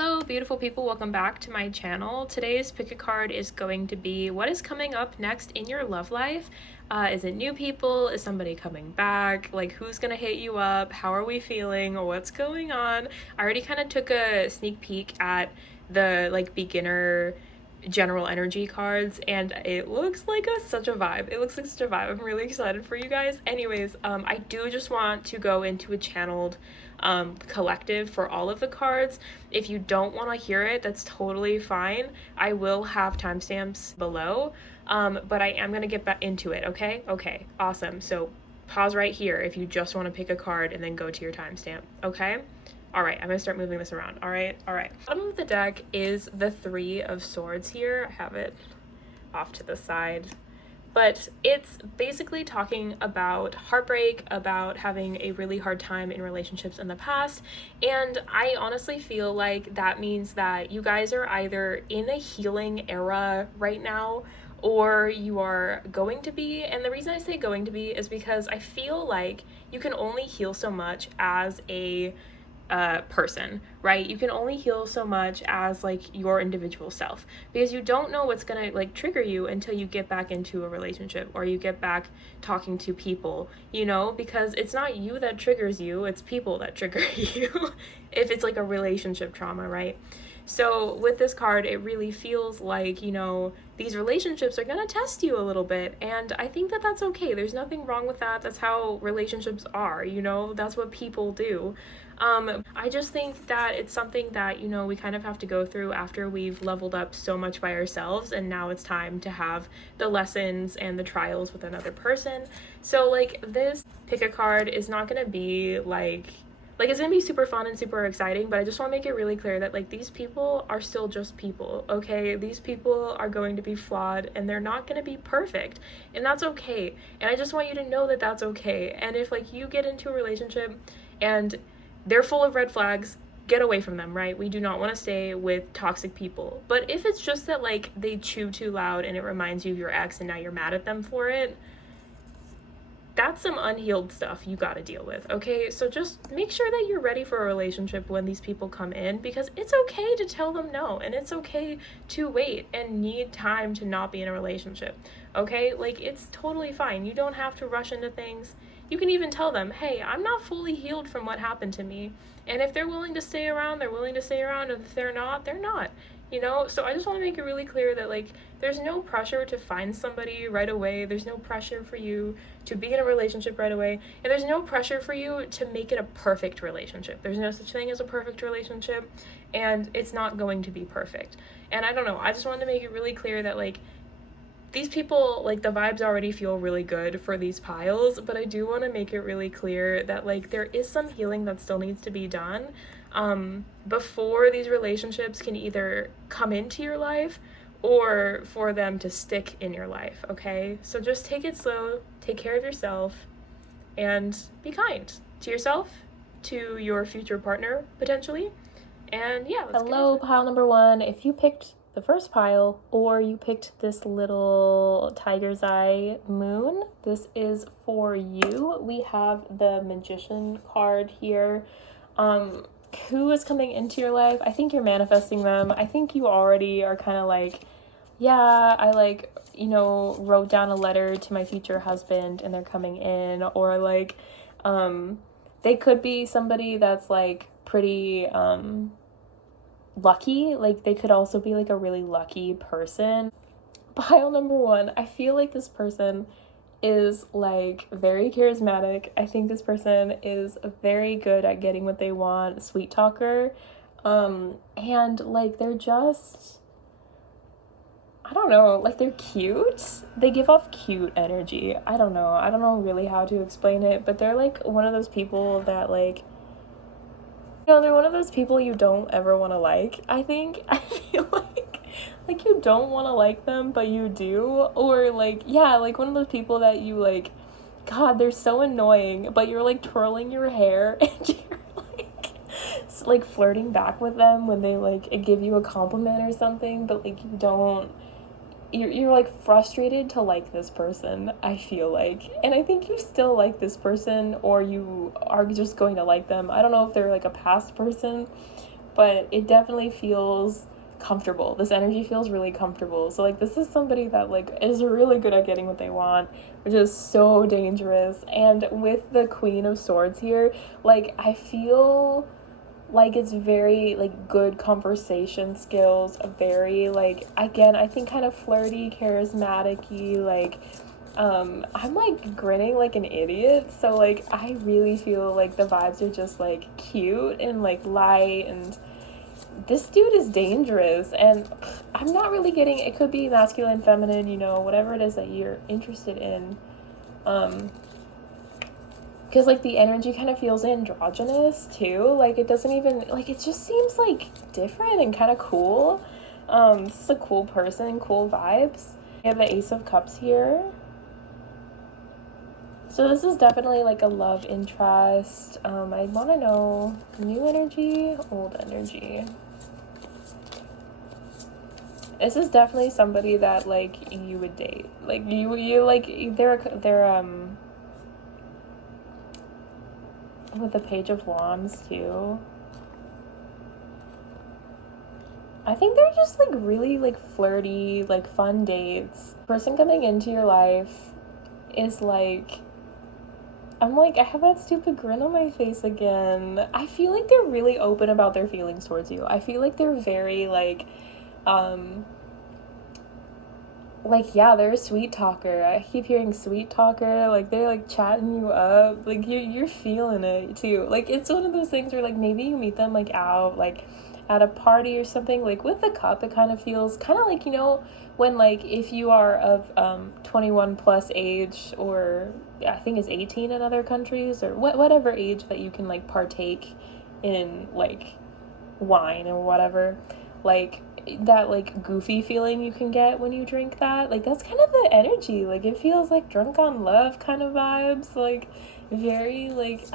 Hello beautiful people, welcome back to my channel. Today's pick a card is going to be what is coming up next in your love life. Is it new people? Is somebody coming back? Like, who's gonna hit you up? How are we feeling? What's going on? I already kind of took a sneak peek at the beginner general energy cards, and it looks like such a vibe. It looks like such a vibe. I'm really excited for you guys. Anyways, I do just want to go into a channeled collective for all of the cards. If you don't want to hear it, that's totally fine. I will have timestamps below, but I am going to get back into it, okay? Okay, awesome. So pause right here if you just want to pick a card and then go to your timestamp, okay? All right, I'm gonna start moving this around. All right. Bottom of the deck is the Three of Swords here. I have it off to the side. But it's basically talking about heartbreak, about having a really hard time in relationships in the past. And I honestly feel like that means that you guys are either in a healing era right now, or you are going to be. And the reason I say going to be is because I feel like you can only heal so much as a person, right? You can only heal so much as like your individual self, because you don't know what's gonna like trigger you until you get back into a relationship or you get back talking to people, you know, because it's not you that triggers you, it's people that trigger you if it's like a relationship trauma, right? So with this card, it really feels like, you know, these relationships are going to test you a little bit. And I think that that's okay. There's nothing wrong with that. That's how relationships are, you know, that's what people do. I just think that it's something that, you know, we kind of have to go through after we've leveled up so much by ourselves. And now it's time to have the lessons and the trials with another person. So like this pick a card is not going to be like it's gonna be super fun and super exciting, but I just want to make it really clear that like these people are still just people, okay? These people are going to be flawed and they're not gonna be perfect, and that's okay. And I just want you to know that that's okay. And if like you get into a relationship and they're full of red flags, get away from them, right? We do not want to stay with toxic people. But if it's just that like they chew too loud and it reminds you of your ex and now you're mad at them for it, that's some unhealed stuff you got to deal with, okay? So just make sure that you're ready for a relationship when these people come in, because it's okay to tell them no, and it's okay to wait and need time to not be in a relationship, okay? Like, it's totally fine. You don't have to rush into things. You can even tell them, hey, I'm not fully healed from what happened to me. And if they're willing to stay around, they're willing to stay around. And if they're not, they're not. You know, so I just want to make it really clear that like there's no pressure to find somebody right away. There's no pressure for you to be in a relationship right away, and there's no pressure for you to make it a perfect relationship. There's no such thing as a perfect relationship, and it's not going to be perfect. And I don't know, I just wanted to make it really clear that like these people, like the vibes already feel really good for these piles, but I do want to make it really clear that like there is some healing that still needs to be done before these relationships can either come into your life or for them to stick in your life, okay? So just take it slow, take care of yourself, and be kind to yourself, to your future partner, potentially. And yeah, let's Hello, pile number one. If you picked the first pile or you picked this little tiger's eye moon, this is for you. We have the Magician card here. Who is coming into your life? I think you're manifesting them. I think you already are kind of like, yeah, I like, you know, wrote down a letter to my future husband and they're coming in, or like they could be somebody that's like pretty lucky. Like they could also be like a really lucky person. Pile number one, I feel like this person is like very charismatic. I think this person is very good at getting what they want, sweet talker, and like they're just, I don't know, like they're cute. They give off cute energy. I don't know really how to explain it, but they're like one of those people that like, you know, they're one of those people you don't ever want to like, I think. I feel like you don't want to like them, but you do. Or like, yeah, like one of those people that you like, God, they're so annoying, but you're like twirling your hair and you're like flirting back with them when they like give you a compliment or something, but like you don't, you're like frustrated to like this person, I feel like. And I think you still like this person, or you are just going to like them. I don't know if they're like a past person, but it definitely feels comfortable. This energy feels really comfortable. So like this is somebody that like is really good at getting what they want, which is so dangerous. And with the Queen of Swords here, like I feel like it's very like good conversation skills, a very like, again, I think kind of flirty, charismatic-y, like I'm like grinning like an idiot. So like I really feel like the vibes are just like cute and like light, and this dude is dangerous. And I'm not really getting, it could be masculine, feminine, you know, whatever it is that you're interested in. Because like the energy kind of feels androgynous too. Like it doesn't even, like it just seems like different and kind of cool. This is a cool person, cool vibes. We have the Ace of Cups here. So this is definitely like a love interest. I want to know new energy, old energy. This is definitely somebody that like you would date. Like you like they're with the Page of Wands too. I think they're just like really like flirty, like fun dates. Person coming into your life is like, I'm like, I have that stupid grin on my face again. I feel like they're really open about their feelings towards you. I feel like they're very like yeah, they're a sweet talker. I keep hearing sweet talker. Like they're like chatting you up. Like you're feeling it too. Like it's one of those things where like maybe you meet them like out like at a party or something. Like with the cup, it kind of feels kind of like, you know, when like if you are of 21 plus age, or I think it's 18 in other countries, or whatever age that you can like partake in like wine or whatever, like that like goofy feeling you can get when you drink that, like that's kind of the energy. Like it feels like drunk on love kind of vibes, like very like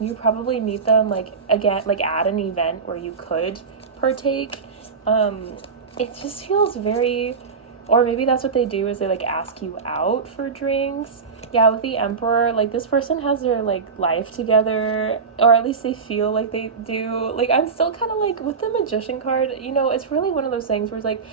you probably meet them like again like at an event where you could partake. It just feels very, or maybe that's what they do, is they like ask you out for drinks. Yeah, with the Emperor, like this person has their like life together, or at least they feel like they do. Like I'm still kind of like with the Magician card, you know, it's really one of those things where it's like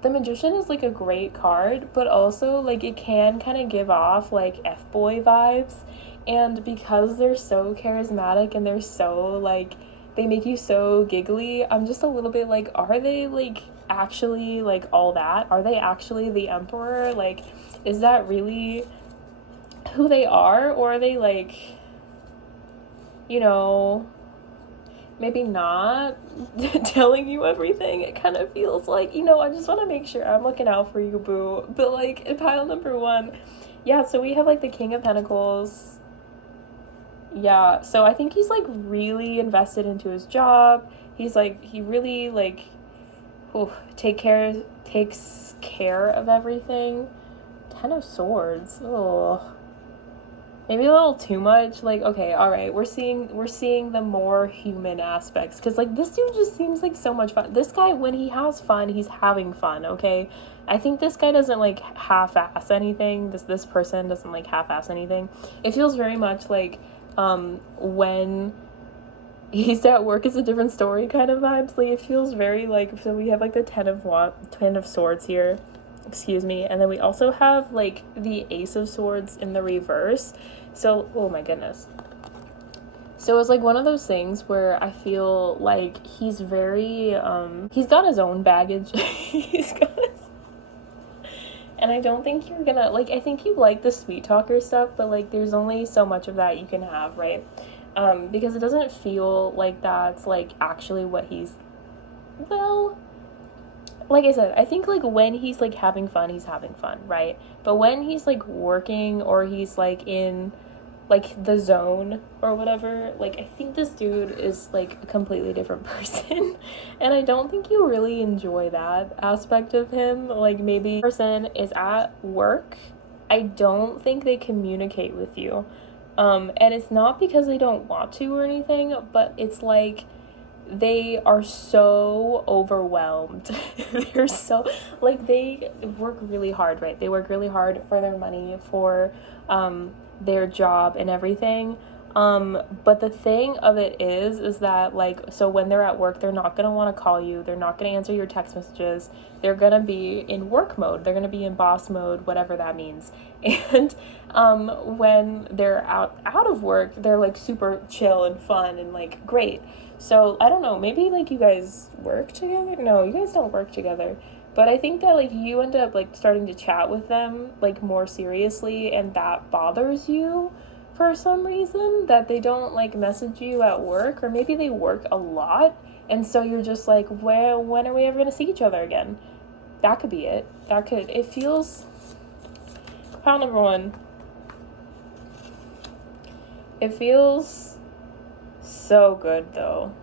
the Magician is like a great card, but also like it can kind of give off like F-boy vibes. And because they're so charismatic and they're so like, they make you so giggly, I'm just a little bit like, are they like actually like all that? Are they actually the Emperor? Like, is that really who they are? Or are they like, you know, maybe not telling you everything? It kind of feels like, you know, I just want to make sure I'm looking out for you, boo. But like in pile number one, yeah, so we have like the King of Pentacles. Yeah, so I think he's like really invested into his job. He's like, he really like takes care of everything. 10 of Swords. Oh, maybe a little too much. Like, okay, all right, we're seeing the more human aspects, because like this dude just seems like so much fun. This guy, when he has fun, he's having fun. Okay, I think this guy doesn't like half-ass anything. This person doesn't like half-ass anything. It feels very much like when he's at work, it's a different story kind of vibes. Like it feels very like, so we have like the 10 of Swords here, excuse me, and then we also have like the Ace of Swords in the reverse. So oh my goodness, so it's like one of those things where I feel like he's very he's got his own baggage. He's got his, and I don't think you're gonna like, I think you like the sweet talker stuff, but like there's only so much of that you can have, right? Because it doesn't feel like that's like actually what he's, well, like I said, I think like when he's like having fun, he's having fun, right? But when he's like working, or he's like in like the zone or whatever, like I think this dude is like a completely different person. And I don't think you really enjoy that aspect of him. Like maybe the person is at work, I don't think they communicate with you, and it's not because they don't want to or anything, but it's like they are so overwhelmed. They're so like, they work really hard, right? They work really hard for their money, for their job and everything, But the thing of it is that, like, so when they're at work, they're not gonna want to call you, they're not gonna answer your text messages, they're gonna be in work mode, they're gonna be in boss mode, whatever that means. And when they're out of work, they're like super chill and fun and like great. So I don't know, maybe like you guys work together? No, you guys don't work together. But I think that like you end up like starting to chat with them like more seriously, and that bothers you for some reason, that they don't like message you at work, or maybe they work a lot, and so you're just like, well, when are we ever gonna see each other again? That could be it. It feels, pile number one, it feels so good though.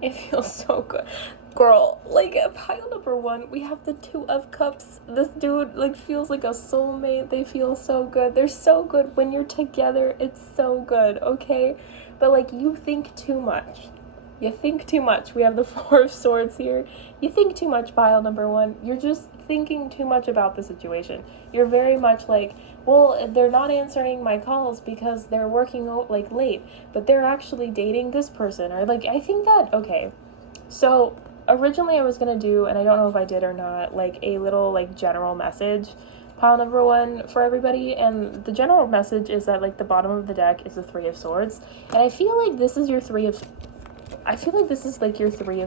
It feels so good. Girl, like at pile number one, we have the Two of Cups. This dude like feels like a soulmate. They feel so good. They're so good when you're together. It's so good, okay? But like you think too much. You think too much. We have the Four of Swords here. You think too much, pile number one. You're just thinking too much about the situation. You're very much like, well, they're not answering my calls because they're working like late, but they're actually dating this person. Or like, I think that, okay, so originally I was gonna do, and I don't know if I did or not, like a little like general message, pile number one, for everybody. And the general message is that like the bottom of the deck is the Three of Swords, and I feel like this is your Three of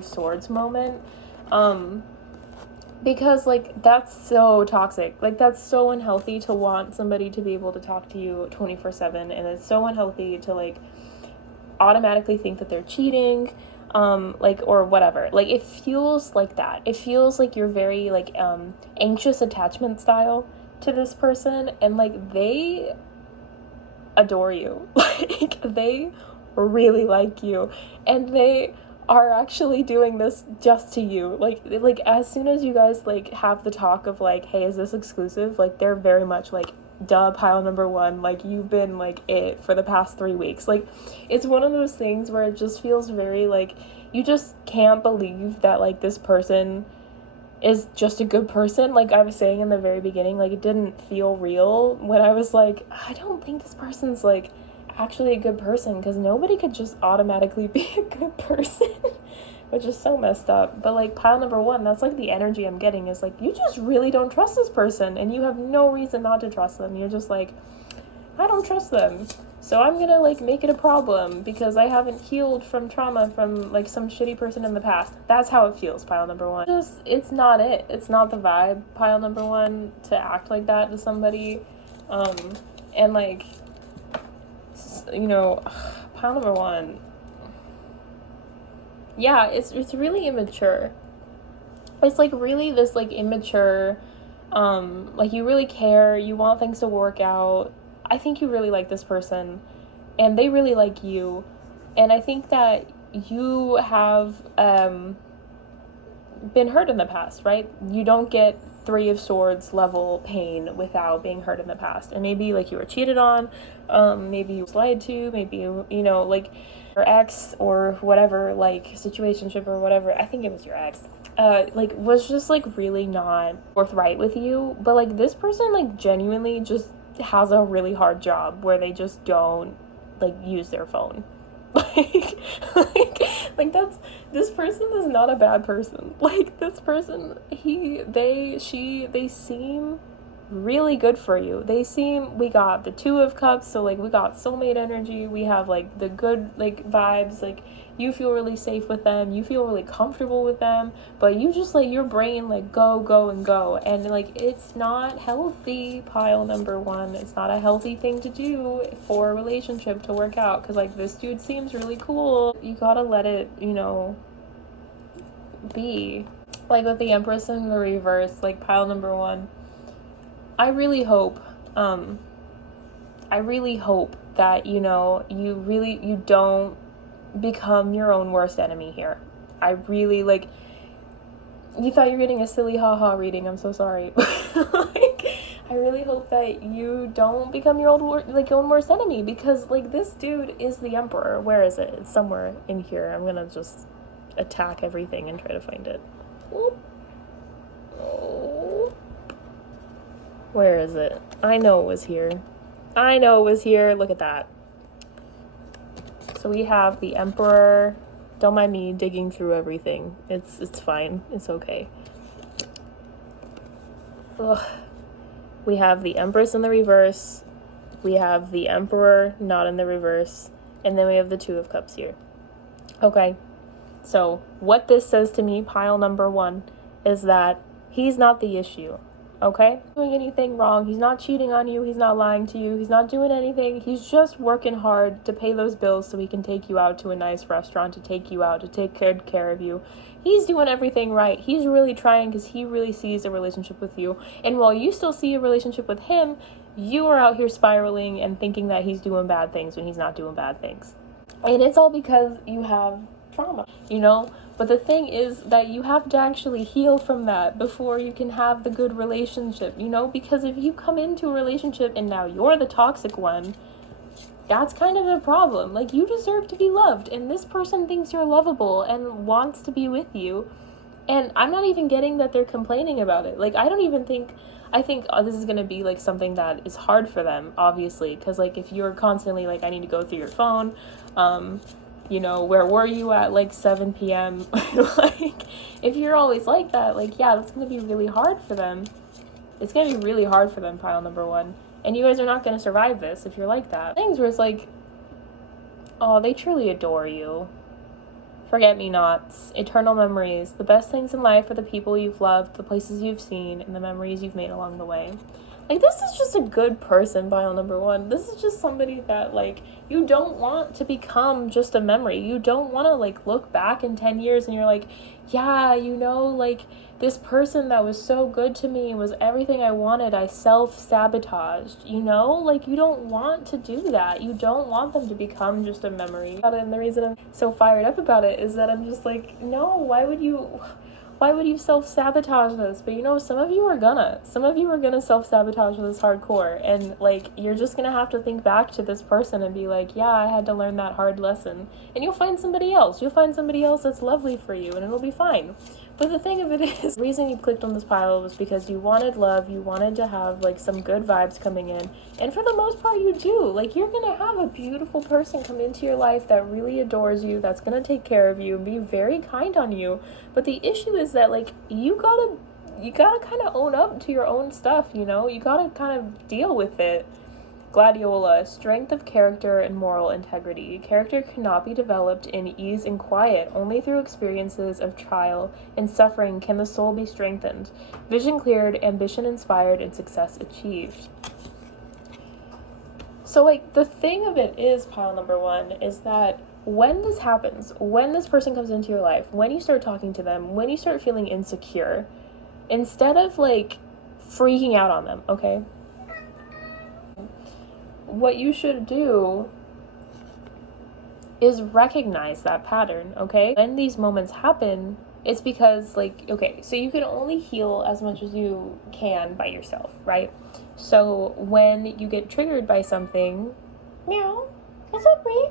Swords moment, because like that's so toxic, like that's so unhealthy to want somebody to be able to talk to you 24/7, and it's so unhealthy to like automatically think that they're cheating, like, or whatever. Like it feels like that. It feels like you're very like anxious attachment style to this person, and like they adore you. Like they really like you, and they are actually doing this just to you. Like as soon as you guys like have the talk of like, hey, is this exclusive, like they're very much like, duh, pile number one, like you've been like it for the past 3 weeks. Like it's one of those things where it just feels very like you just can't believe that like this person is just a good person. Like I was saying in the very beginning, like it didn't feel real when I was like, I don't think this person's like actually a good person, because nobody could just automatically be a good person. Which is so messed up. But like pile number one, that's like the energy I'm getting, is like you just really don't trust this person, and you have no reason not to trust them. You're just like, I don't trust them, so I'm gonna like make it a problem because I haven't healed from trauma from like some shitty person in the past. That's how it feels, pile number one. Just, it's not it. It's not the vibe, pile number one, to act like that to somebody. And like, you know, pile number one, yeah, it's really immature. It's like really this like immature, like you really care, you want things to work out. I think you really like this person, and they really like you, and I think that you have been hurt in the past, right? You don't get Three of Swords level pain without being hurt in the past. And maybe like you were cheated on, maybe you was lied to, maybe you know, like your ex or whatever, like situationship or whatever, I think it was your ex, like was just like really not forthright with you. But like this person like genuinely just has a really hard job where they just don't like use their phone. like, like that's, this person is not a bad person. Like this person, they seem really good for you. We got the Two of Cups, so like we got soulmate energy, we have like the good like vibes, like you feel really safe with them, you feel really comfortable with them, but you just like your brain like go, and like it's not healthy, pile number one. It's not a healthy thing to do for a relationship to work out, because like this dude seems really cool. You gotta let it, you know, be. Like with the Empress in the reverse, like pile number one, I really hope that, you know, you don't become your own worst enemy here. I really, like, you thought you were getting a silly haha reading, I'm so sorry. Like, I really hope that you don't become your own worst enemy, because like this dude is the Emperor. Where is it? It's somewhere in here. I'm gonna just attack everything and try to find it. Oop. Oh. Where is it? I know it was here. Look at that. So we have the Emperor. Don't mind me digging through everything. It's fine. It's okay. Ugh. We have the Empress in the reverse. We have the Emperor not in the reverse. And then we have the Two of Cups here. Okay. So what this says to me, pile number 1, is that he's not the issue. Okay? Doing anything wrong. He's not cheating on you. He's not lying to you. He's not doing anything. He's just working hard to pay those bills so he can take you out to a nice restaurant, to take you out, to take good care of you. He's doing everything right. He's really trying because he really sees a relationship with you. And while you still see a relationship with him, you are out here spiraling and thinking that he's doing bad things when he's not doing bad things. And it's all because you have trauma, you know? But the thing is that you have to actually heal from that before you can have the good relationship, you know? Because if you come into a relationship and now you're the toxic one, that's kind of a problem. Like, you deserve to be loved, and this person thinks you're lovable and wants to be with you. And I'm not even getting that they're complaining about it. Like, I think this is going to be, like, something that is hard for them, obviously. Because, like, if you're constantly, like, I need to go through your phone, you know, where were you at, like, 7 p.m.? Like, if you're always like that, like, yeah, that's going to be really hard for them. It's going to be really hard for them, pile number 1. And you guys are not going to survive this if you're like that. Things where it's like, oh, they truly adore you. Forget-me-nots, eternal memories. The best things in life are the people you've loved, the places you've seen, and the memories you've made along the way. Like, this is just a good person, pile number 1. This is just somebody that, like, you don't want to become just a memory. You don't want to, like, look back in 10 years and you're like, yeah, you know, like, this person that was so good to me was everything I wanted. I self-sabotaged, you know? Like, you don't want to do that. You don't want them to become just a memory. And the reason I'm so fired up about it is that I'm just like, no, why would you self-sabotage this? But you know, some of you are gonna self-sabotage this hardcore, and like, you're just gonna have to think back to this person and be like, yeah, I had to learn that hard lesson, and you'll find somebody else that's lovely for you, and it'll be fine. But the thing of it is, the reason you clicked on this pile was because you wanted love, you wanted to have, like, some good vibes coming in, and for the most part you do. Like, you're gonna have a beautiful person come into your life that really adores you, that's gonna take care of you and be very kind on you. But the issue is that, like, you gotta kind of own up to your own stuff, you know? You gotta kind of deal with it. Gladiola, strength of character and moral integrity. Character cannot be developed in ease and quiet. Only through experiences of trial and suffering can the soul be strengthened. Vision cleared, ambition inspired, and success achieved. So, like, the thing of it is, pile number 1, is that when this happens, when this person comes into your life, when you start talking to them, when you start feeling insecure, instead of, like, freaking out on them, okay? What you should do is recognize that pattern, okay? When these moments happen, it's because, like, okay, so you can only heal as much as you can by yourself, right? So when you get triggered by something, meow, what's up, Bree?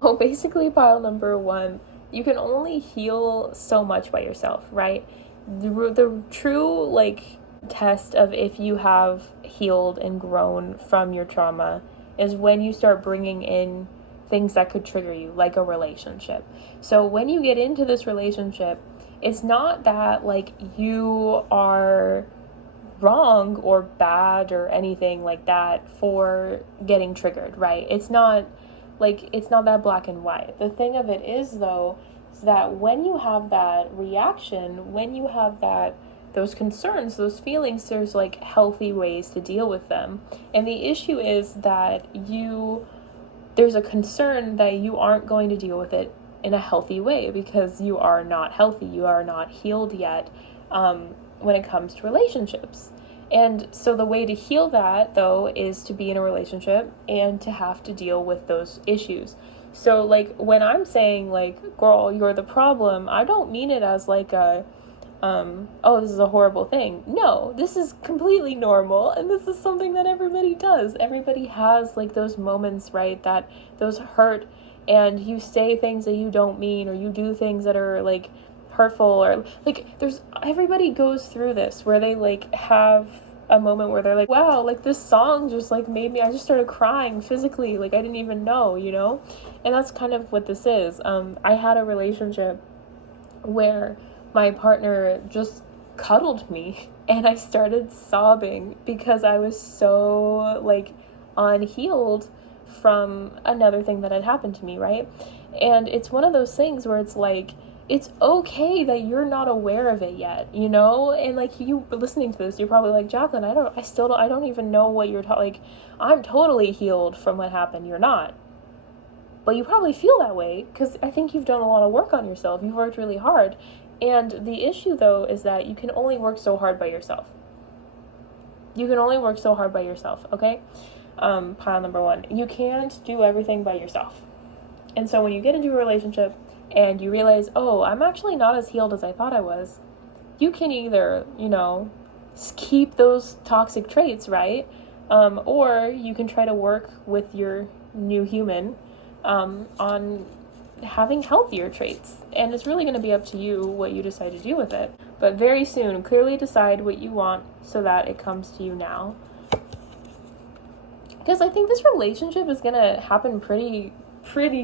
Well, basically, pile number 1, you can only heal so much by yourself, right? The true, like, test of if you have healed and grown from your trauma is when you start bringing in things that could trigger you, like a relationship. So when you get into this relationship, it's not that, like, you are wrong or bad or anything like that for getting triggered, right? It's not that black and white. The thing of it is, though, is that when you have that reaction, when you have those concerns, those feelings, there's, like, healthy ways to deal with them. And the issue is that there's a concern that you aren't going to deal with it in a healthy way because you are not healthy, you are not healed yet when it comes to relationships. And so the way to heal that, though, is to be in a relationship and to have to deal with those issues. So, like, when I'm saying, like, girl, you're the problem, I don't mean it as, like, oh, this is a horrible thing. No, this is completely normal, and this is something that everybody does. Everybody has, like, those moments, right, that those hurt, and you say things that you don't mean, or you do things that are, like, hurtful, or, like, everybody goes through this, where they, like, have a moment where they're like, wow, like this song just like made me, I just started crying physically, like I didn't even know, you know? And that's kind of what this is. I had a relationship where my partner just cuddled me and I started sobbing because I was so like unhealed from another thing that had happened to me, right? And it's one of those things where it's like, it's okay that you're not aware of it yet, you know? And like you listening to this, you're probably like, Jacqueline, I don't even know what you're talking, like, I'm totally healed from what happened. You're not. But you probably feel that way because I think you've done a lot of work on yourself. You've worked really hard. And the issue, though, is that you can only work so hard by yourself. You can only work so hard by yourself, okay? Pile number one. You can't do everything by yourself. And so when you get into a relationship and you realize, oh, I'm actually not as healed as I thought I was, you can either, you know, keep those toxic traits, right? Or you can try to work with your new human on having healthier traits. And it's really going to be up to you what you decide to do with it. But very soon, clearly decide what you want so that it comes to you now. Because I think this relationship is going to happen pretty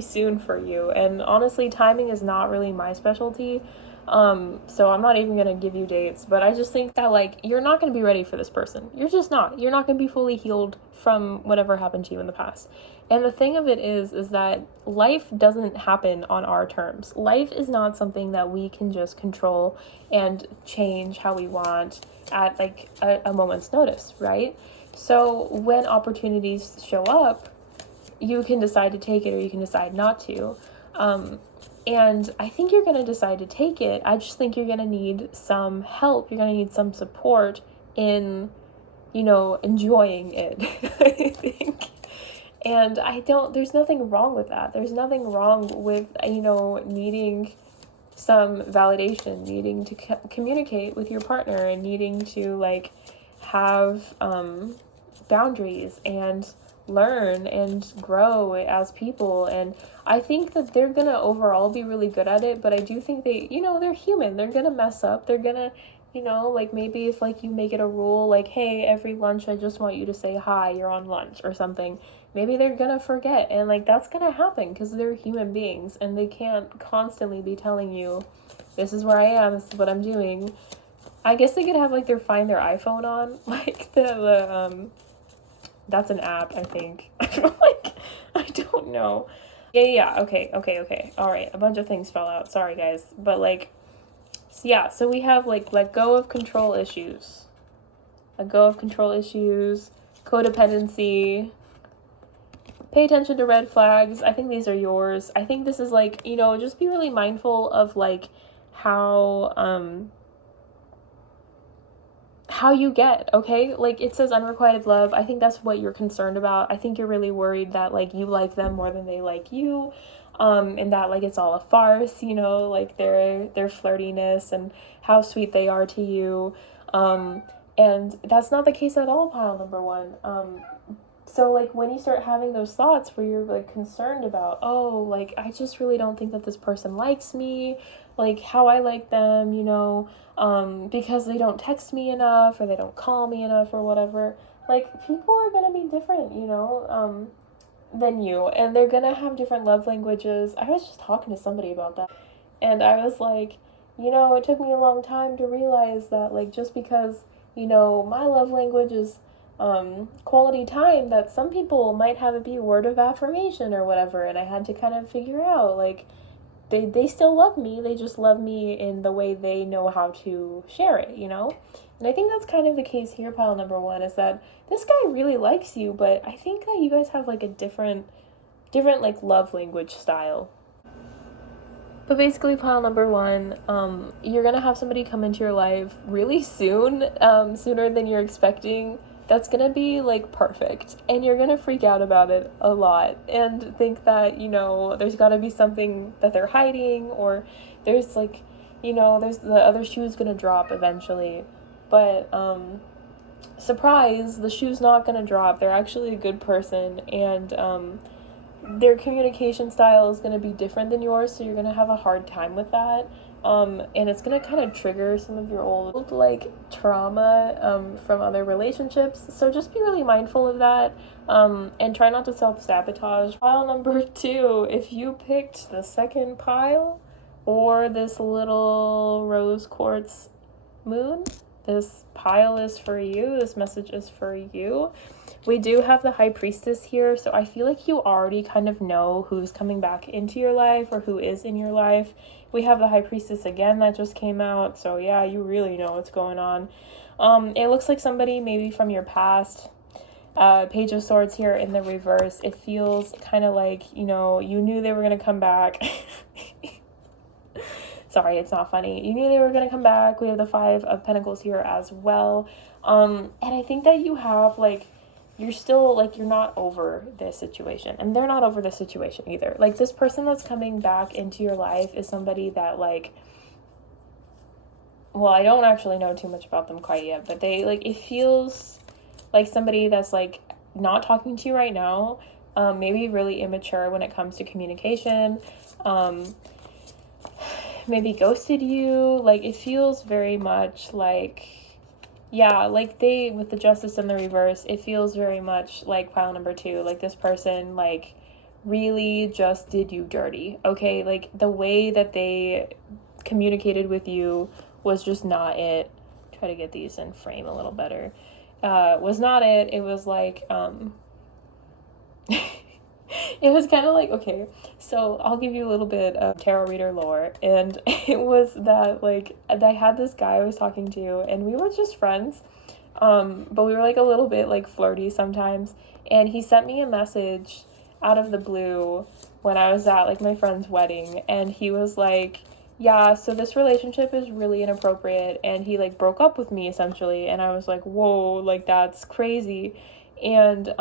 soon for you. And honestly, timing is not really my specialty. So I'm not even going to give you dates, but I just think that like, you're not going to be ready for this person. You're just not. You're not going to be fully healed from whatever happened to you in the past. And the thing of it is that life doesn't happen on our terms. Life is not something that we can just control and change how we want at like a moment's notice, right? So when opportunities show up, you can decide to take it or you can decide not to. And I think you're going to decide to take it. I just think you're going to need some help. You're going to need some support in, you know, enjoying it, I think. And there's nothing wrong with that. There's nothing wrong with, you know, needing some validation, needing to communicate with your partner and needing to like have boundaries and learn and grow as people. And I think that they're gonna overall be really good at it, but I do think they, you know, they're human. They're gonna mess up. They're gonna, you know, like maybe if like you make it a rule, like, hey, every lunch I just want you to say hi, you're on lunch or something. Maybe they're gonna forget, and like that's gonna happen because they're human beings and they can't constantly be telling you, this is where I am, this is what I'm doing. I guess they could have like find their iPhone on, like the that's an app, I think. Like, I don't know. Yeah, okay. All right, a bunch of things fell out. Sorry, guys. But, like, so we have, like, let go of control issues. Let go of control issues, codependency, pay attention to red flags. I think these are yours. I think this is, like, you know, just be really mindful of, like, how you get, okay? Like, it says unrequited love. I think that's what you're concerned about. I think you're really worried that, like, you like them more than they like you, and that, like, it's all a farce, you know, like, their flirtiness and how sweet they are to you, and that's not the case at all, pile number one. So, like, when you start having those thoughts where you're, like, concerned about, oh, like, I just really don't think that this person likes me, like, how I like them, you know, because they don't text me enough or they don't call me enough or whatever. Like, people are gonna be different, you know, than you, and they're gonna have different love languages. I was just talking to somebody about that, and I was like, you know, it took me a long time to realize that, like, just because, you know, my love language is quality time, that some people might have it be word of affirmation or whatever, and I had to kind of figure out, like, they still love me, they just love me in the way they know how to share it, you know? And I think that's kind of the case here, pile number one, is that this guy really likes you, but I think that you guys have, like, a different, like, love language style. But basically, pile number one, you're gonna have somebody come into your life really soon, sooner than you're expecting, that's gonna be, like, perfect, and you're gonna freak out about it a lot and think that, you know, there's gotta be something that they're hiding, or there's, like, you know, there's the other shoe's gonna drop eventually. But surprise, the shoe's not gonna drop. They're actually a good person, and their communication style is going to be different than yours, so you're going to have a hard time with that. And it's going to kind of trigger some of your old like trauma from other relationships, so just be really mindful of that, and try not to self-sabotage. Pile number 2, if you picked the second pile or this little rose quartz moon, this pile is for you. This message is for you. We do have the High Priestess here, so I feel like you already kind of know who's coming back into your life or who is in your life. We have the High Priestess again that just came out, so yeah, you really know what's going on. It looks like somebody maybe from your past. Page of Swords here in the reverse. It feels kind of like, you know, you knew they were going to come back. Sorry, it's not funny. You knew they were going to come back. We have the 5 of Pentacles here as well. And I think that you have, like, you're still, like, you're not over this situation. And they're not over this situation either. Like, this person that's coming back into your life is somebody that, like, well, I don't actually know too much about them quite yet. But they, like, it feels like somebody that's, like, not talking to you right now. Maybe really immature when it comes to communication. Maybe ghosted you. Like, it feels very much like, yeah, like they, with the Justice in the reverse, it feels very much like pile number 2. Like, this person, like, really just did you dirty, okay? Like, the way that they communicated with you was just not it. Try to get these in frame a little better. Was not it. It was like, it was kind of like, okay, so I'll give you a little bit of tarot reader lore, and it was that, like, I had this guy I was talking to, and we were just friends, but we were, like, a little bit, like, flirty sometimes, and he sent me a message out of the blue when I was at, like, my friend's wedding, and he was like, yeah, so this relationship is really inappropriate, and he, like, broke up with me, essentially, and I was like, whoa, like, that's crazy, and,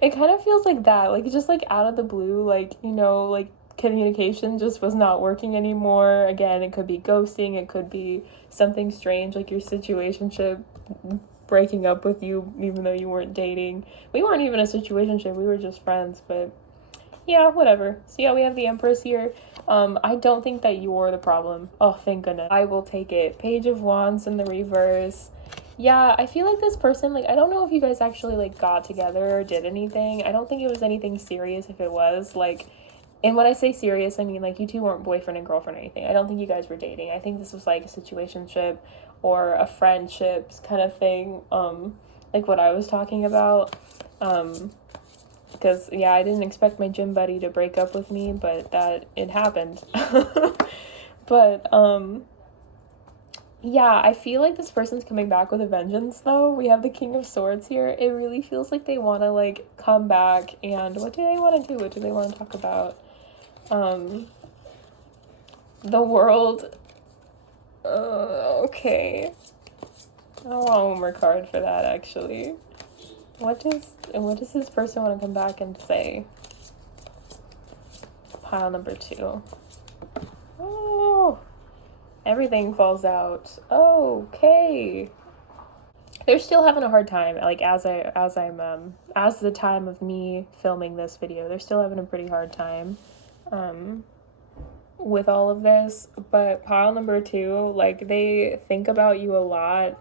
it kind of feels like that, like, just, like, out of the blue, like, you know, like, communication just was not working anymore. Again, it could be ghosting, it could be something strange, like your situationship breaking up with you even though you weren't dating. We weren't even a situationship, we were just friends, but yeah, whatever. So yeah, we have the Empress here. I don't think that you're the problem. Oh, thank goodness. I will take it. Page of Wands in the reverse. Yeah, I feel like this person, like, I don't know if you guys actually, like, got together or did anything. I don't think it was anything serious if it was, like, and when I say serious, I mean, like, you two weren't boyfriend and girlfriend or anything. I don't think you guys were dating. I think this was, like, a situationship or a friendship kind of thing, like what I was talking about, because, yeah, I didn't expect my gym buddy to break up with me, but that, it happened. But, yeah, I feel like this person's coming back with a vengeance, though. We have the King of Swords here. It really feels like they want to, like, come back, and what do they want to do? What do they want to talk about? The World. Okay. I want one more card for that, actually. What does this person want to come back and say? Pile number 2. Oh, everything falls out. Okay. They're still having a hard time, like, as the time of me filming this video, they're still having a pretty hard time with all of this. But pile number 2, like, they think about you a lot.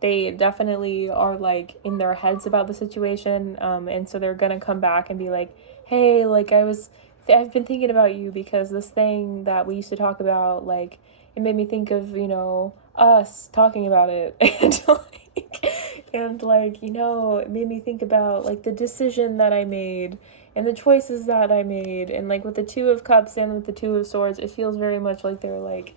They definitely are, like, in their heads about the situation, and so they're gonna come back and be like, hey, like, I've been thinking about you because this thing that we used to talk about, like, it made me think of, you know, us talking about it, and like, you know, it made me think about, like, the decision that I made and the choices that I made, and, like, with the 2 of Cups and with the 2 of Swords, it feels very much like they're, like,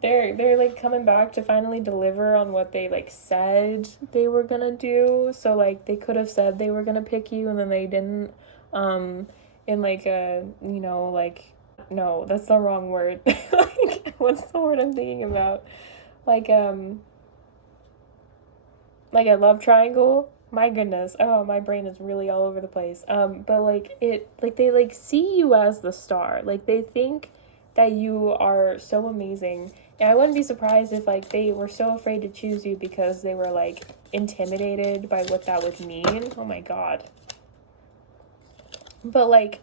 they're like coming back to finally deliver on what they, like, said they were gonna do. So, like, they could have said they were gonna pick you and then they didn't, in, like, a, you know, like, no, that's the wrong word. Like, what's the word I'm thinking about? Like a love triangle. My goodness. Oh, my brain is really all over the place. But, like, it, like, they, like, see you as the star. Like, they think that you are so amazing. And I wouldn't be surprised if like they were so afraid to choose you because they were like intimidated by what that would mean. Oh my god. But like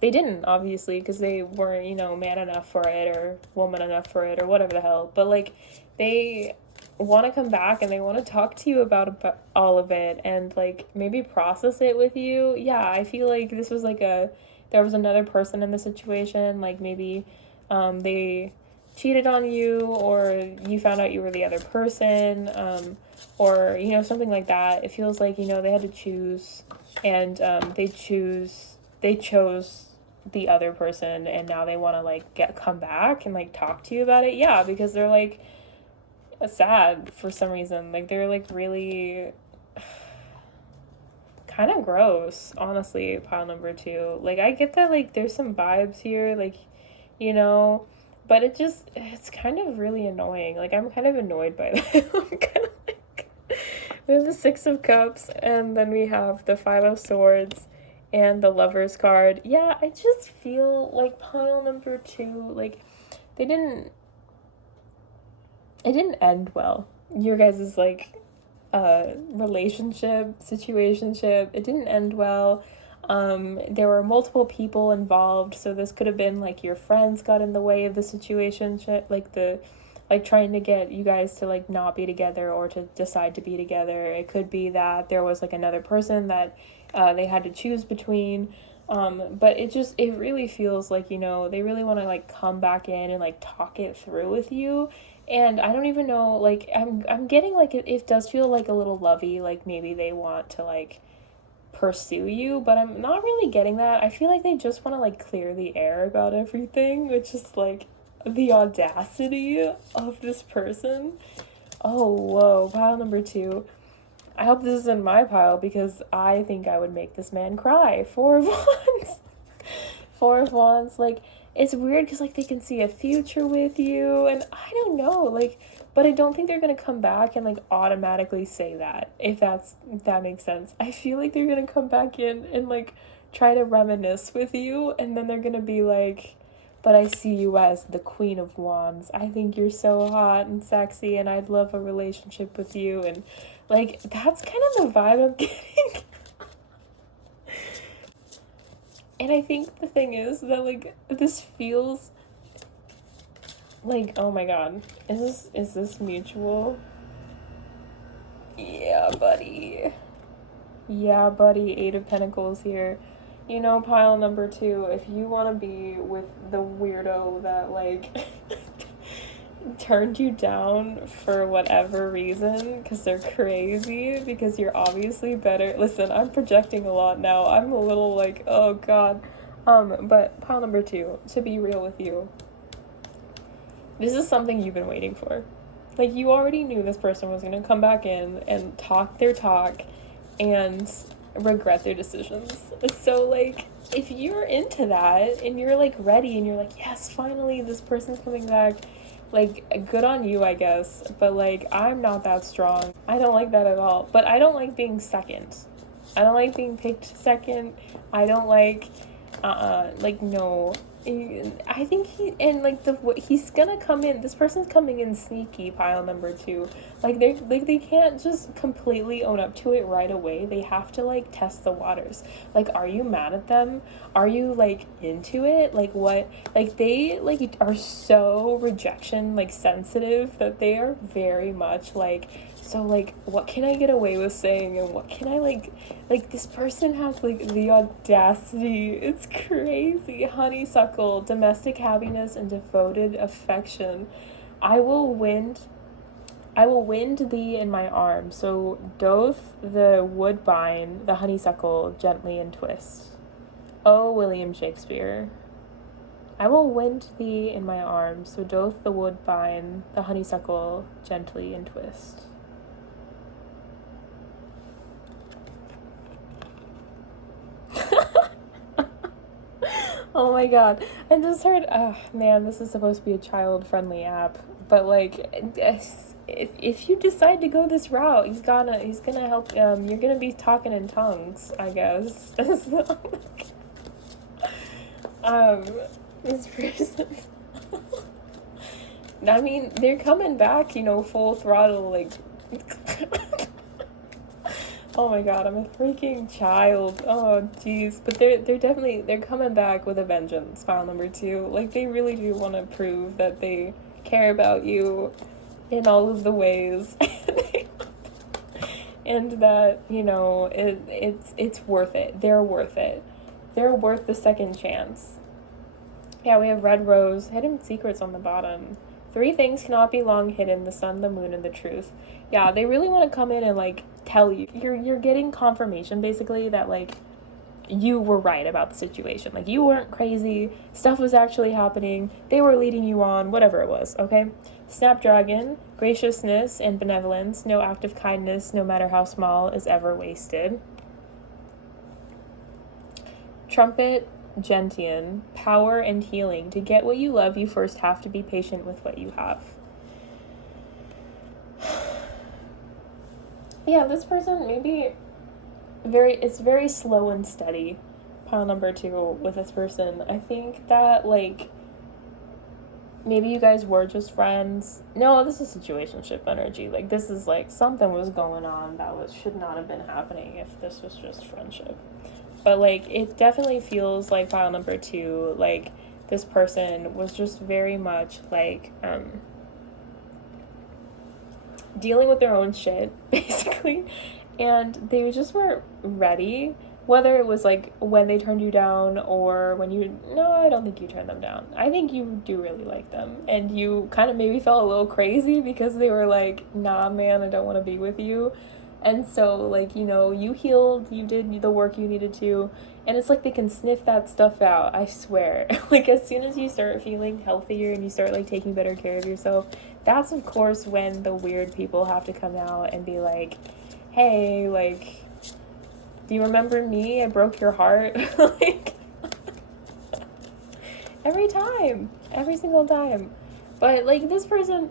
they didn't, obviously, because they weren't, you know, man enough for it or woman enough for it or whatever the hell. But like they want to come back and they want to talk to you about all of it and like maybe process it with you. Yeah, I feel like this was like there was another person in the situation, like maybe they cheated on you or you found out you were the other person, or you know, something like that. It feels like, you know, they had to choose, and they chose the other person, and now they want to like come back and like talk to you about it. Yeah, because they're like sad for some reason. Like they're like really kind of gross, honestly, pile number 2. Like I get that like there's some vibes here, like, you know, but it's kind of really annoying. Like I'm kind of annoyed by that. I'm kind of like, we have the 6 of Cups and then we have the 5 of Swords and the Lover's card. Yeah, I just feel like pile number 2, like they didn't it didn't end well. Your guys' like relationship, situationship, it didn't end well. There were multiple people involved, so this could have been like your friends got in the way of the situationship, like trying to get you guys to like not be together or to decide to be together. It could be that there was like another person that they had to choose between. But it really feels like, you know, they really want to like come back in and like talk it through with you. And I don't even know, like I'm getting like it does feel like a little lovey, like maybe they want to like pursue you, but I'm not really getting that. I feel like they just want to like clear the air about everything, which is like the audacity of this person. Oh, whoa, pile number 2. I hope this isn't my pile because I think I would make this man cry. 4 of Wands. 4 of Wands, like, it's weird because, like, they can see a future with you, and I don't know, like, but I don't think they're gonna come back and, like, automatically say that, if that makes sense. I feel like they're gonna come back in and, like, try to reminisce with you, and then they're gonna be like, but I see you as the Queen of Wands. I think you're so hot and sexy, and I'd love a relationship with you, and, like, that's kind of the vibe I'm getting. And I think the thing is that, like, this feels like, oh my god, is this mutual? Yeah, buddy. Yeah, buddy, 8 of Pentacles here. You know, pile number 2, if you want to be with the weirdo that, like, turned you down for whatever reason, because they're crazy, because you're obviously better. Listen, I'm projecting a lot now. I'm a little like, oh god. But pile number 2, to be real with you, this is something you've been waiting for. Like, you already knew this person was going to come back in and talk their talk and regret their decisions. So, like, if you're into that and you're, like, ready and you're like, yes, finally, this person's coming back, like, good on you, I guess. But, like, I'm not that strong. I don't like that at all. But I don't like being second. I don't like being picked second. I don't like, like, no. I think he's gonna come in. This person's coming in sneaky, pile number 2. Like they can't just completely own up to it right away. They have to like test the waters. Like, are you mad at them? Are you like into it? Like what? Like they like are so rejection like sensitive that they are very much like, so like what can I get away with saying and what can I like this person has like the audacity. It's crazy. Honeysuckle, domestic happiness and devoted affection. I will wind thee in my arms. So doth the woodbine the honeysuckle gently and twist. Oh, William Shakespeare. I will wind thee in my arms, so doth the woodbine the honeysuckle gently and twist. Oh my god. I just heard, oh man, this is supposed to be a child-friendly app, but like, if you decide to go this route, he's gonna help, you're gonna be talking in tongues, I guess. So, this person, I mean, they're coming back, full throttle, like, oh my god, I'm a freaking child. Oh, jeez. But they're coming back with a vengeance, file number 2. Like, they really do want to prove that they care about you in all of the ways. And that, it's worth it. They're worth it. They're worth the second chance. Yeah, we have red rose, hidden secrets on the bottom. 3 things cannot be long hidden: the sun, the moon, and the truth. Yeah, they really want to come in and, like, tell you. You're getting confirmation, basically, that, like, you were right about the situation. Like, you weren't crazy. Stuff was actually happening. They were leading you on, whatever it was, okay? Snapdragon, graciousness and benevolence. No act of kindness, no matter how small, is ever wasted. Trumpet, Gentian, power and healing. To get what you love, you first have to be patient with what you have. Yeah, this person maybe it's very slow and steady. Pile number 2 with this person. I think that, like, maybe you guys were just friends. No, this is situationship energy. Like, this is, like, something was going on that should not have been happening if this was just friendship. But, like, it definitely feels like pile number 2, like, this person was just very much, like, dealing with their own shit, basically. And they just weren't ready. Whether it was, like, when they turned you down or when you... No, I don't think you turned them down. I think you do really like them. And you kind of maybe felt a little crazy because they were like, nah, man, I don't want to be with you. And so, like, you healed, you did the work you needed to, and it's like they can sniff that stuff out, I swear. Like, as soon as you start feeling healthier and you start, like, taking better care of yourself, that's, of course, when the weird people have to come out and be like, hey, like, do you remember me? I broke your heart. Like, every single time. But, like, this person...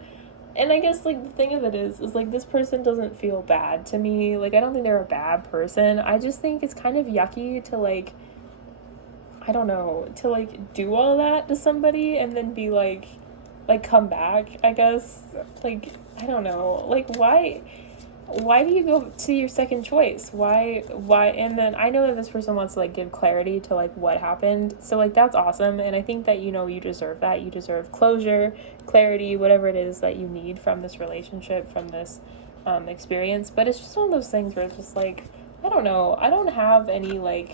And I guess, like, the thing of it is, like, this person doesn't feel bad to me. Like, I don't think they're a bad person. I just think it's kind of yucky to, like, I don't know, to, like, do all that to somebody and then be, like, come back, I guess. Like, I don't know. Like, why do you go to your second choice? Why, and then I know that this person wants to, like, give clarity to, like, what happened, so, like, that's awesome, and I think that, you deserve that. You deserve closure, clarity, whatever it is that you need from this relationship, from this experience, but it's just one of those things where it's just, like, I don't know, I don't have any, like,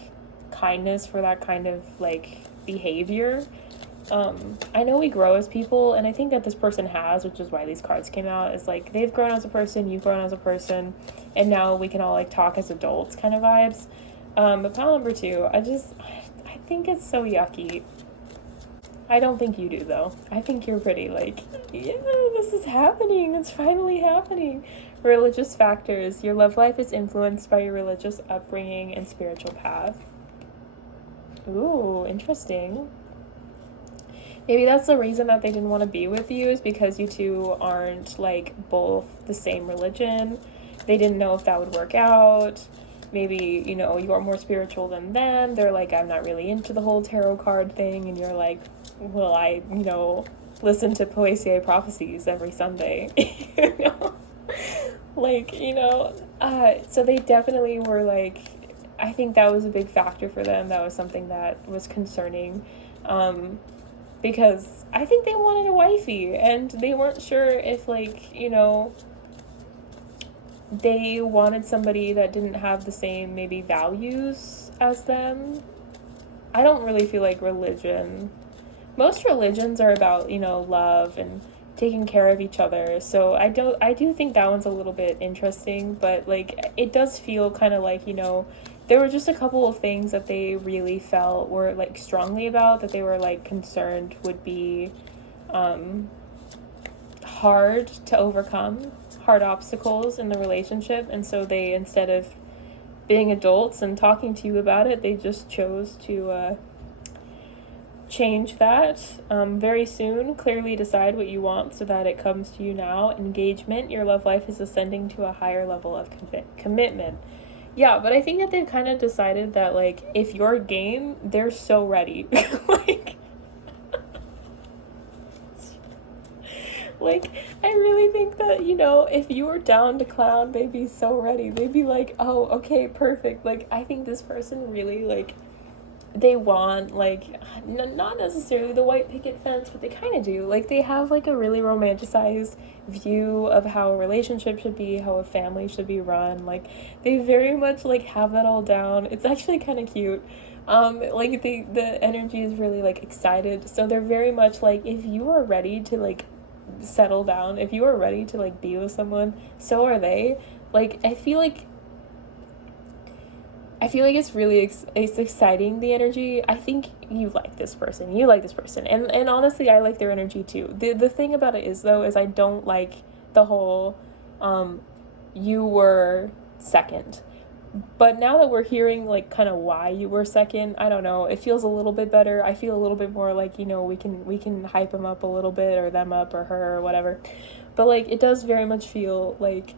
kindness for that kind of, like, behavior. I know we grow as people, and I think that this person has, which is why these cards came out, is, like, they've grown as a person, you've grown as a person, and now we can all, like, talk as adults kind of vibes. But pile number 2, I think it's so yucky. I don't think you do, though. I think you're pretty, like, yeah, this is happening, it's finally happening. Religious factors. Your love life is influenced by your religious upbringing and spiritual path. Ooh, interesting. Maybe that's the reason that they didn't want to be with you, is because you two aren't, like, both the same religion. They didn't know if that would work out. Maybe, you're more spiritual than them. They're like, I'm not really into the whole tarot card thing. And you're like, well, I, listen to Poesie Prophecies every Sunday. Like, so they definitely were, like, I think that was a big factor for them. That was something that was concerning. Because I think they wanted a wifey, and they weren't sure if, like, they wanted somebody that didn't have the same, maybe, values as them. I don't really feel like most religions are about, love and taking care of each other, so I do think that one's a little bit interesting, but, like, it does feel kind of like, there were just a couple of things that they really felt were, like, strongly about, that they were, like, concerned would be hard to overcome, hard obstacles in the relationship, and so they, instead of being adults and talking to you about it, they just chose to change that very soon. Clearly decide what you want so that it comes to you now. Engagement. Your love life is ascending to a higher level of commitment. Yeah, but I think that they've kind of decided that, like, if you're game, they're so ready. Like, I really think that, you know, if you were down to clown, they'd be so ready. They'd be like, oh, okay, perfect. Like, I think this person really, like, they want, like, not necessarily the white picket fence, but they kind of do. Like, they have, like, a really romanticized view of how a relationship should be, how a family should be run. Like, they very much, like, have that all down. It's actually kind of cute. Like, the energy is really, like, excited. So they're very much, like, if you are ready to, like, settle down, if you are ready to, like, be with someone, so are they. Like, I feel like it's really it's exciting, the energy. I think you like this person. You like this person. And honestly, I like their energy too. The thing about it is though is I don't like the whole you were second. But now that we're hearing like kind of why you were second, I don't know. It feels a little bit better. I feel a little bit more like, you know, we can hype them up a little bit, or them up, or her, or whatever. But like it does very much feel like,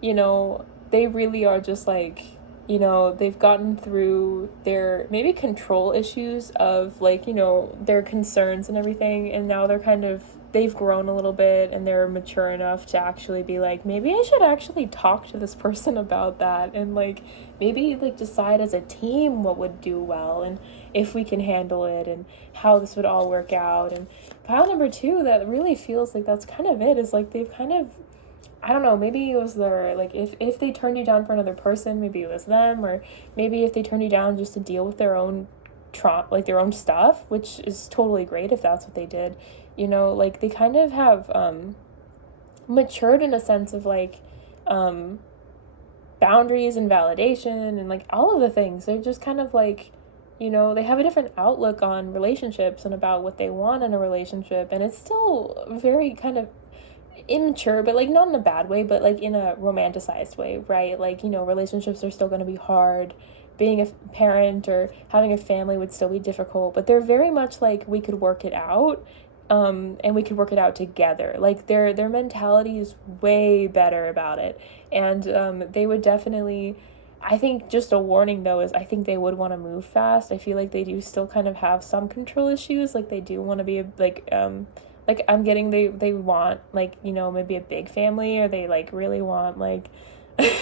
you know, they really are just like, you know, they've gotten through their maybe control issues of like, you know, their concerns and everything, and now they've grown a little bit and they're mature enough to actually be like, maybe I should actually talk to this person about that, and like maybe like decide as a team what would do well and if we can handle it and how this would all work out. And pile number two, that really feels like that's kind of it, is like they've kind of, I don't know, maybe it was their, like, if they turned you down for another person, maybe it was them, or maybe if they turned you down just to deal with their own like their own stuff, which is totally great if that's what they did, you know, like, they kind of have, matured in a sense of, like, boundaries and validation and, like, all of the things. They're just kind of, like, you know, they have a different outlook on relationships and about what they want in a relationship, and it's still very kind of immature, but like not in a bad way, but like in a romanticized way, right? Like, you know, relationships are still going to be hard. Being a parent or having a family would still be difficult, but they're very much like, we could work it out, and we could work it out together. Like their mentality is way better about it, and they would definitely. I think just a warning though is I think they would want to move fast. I feel like they do still kind of have some control issues. Like they do want to be like I'm getting they want, like, you know, maybe a big family, or they like really want like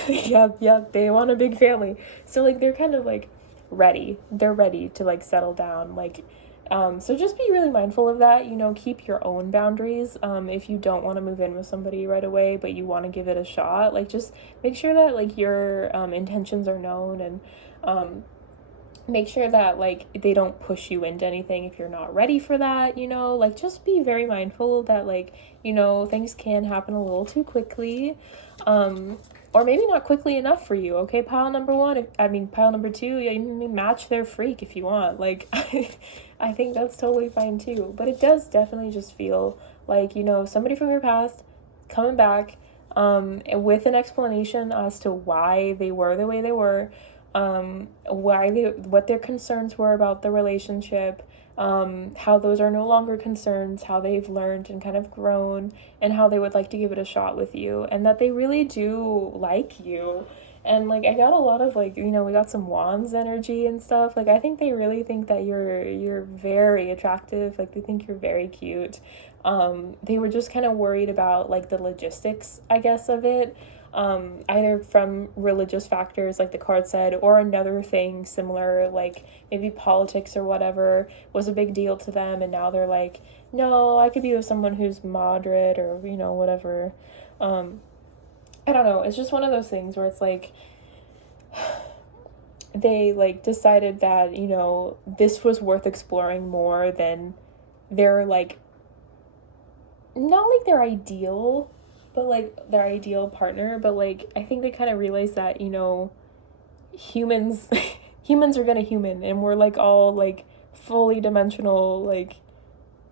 yeah, they want a big family. So like they're kind of like ready. They're ready to like settle down. Like so just be really mindful of that, you know, keep your own boundaries. If you don't want to move in with somebody right away, but you want to give it a shot, like just make sure that like your intentions are known, and make sure that like they don't push you into anything if you're not ready for that, you know, like just be very mindful that, like, you know, things can happen a little too quickly, or maybe not quickly enough for you. Okay, pile number one, pile number two, yeah, you may match their freak if you want, like I think that's totally fine too, but it does definitely just feel like, you know, somebody from your past coming back, with an explanation as to why they were the way they were, what their concerns were about the relationship, how those are no longer concerns, how they've learned and kind of grown, and how they would like to give it a shot with you, and that they really do like you. And like I got a lot of, like, you know, we got some wands energy and stuff. Like I think they really think that you're very attractive. Like they think you're very cute. They were just kind of worried about like the logistics, I guess, of it, either from religious factors, like the card said, or another thing similar, like maybe politics or whatever was a big deal to them, and now they're like, no, I could be with someone who's moderate, or, you know, whatever. I don't know, it's just one of those things where it's like, they like decided that, you know, this was worth exploring more than their like, not like their ideal, but like their ideal partner, but like I think they kind of realized that, you know, humans humans are gonna human, and we're like all like fully dimensional like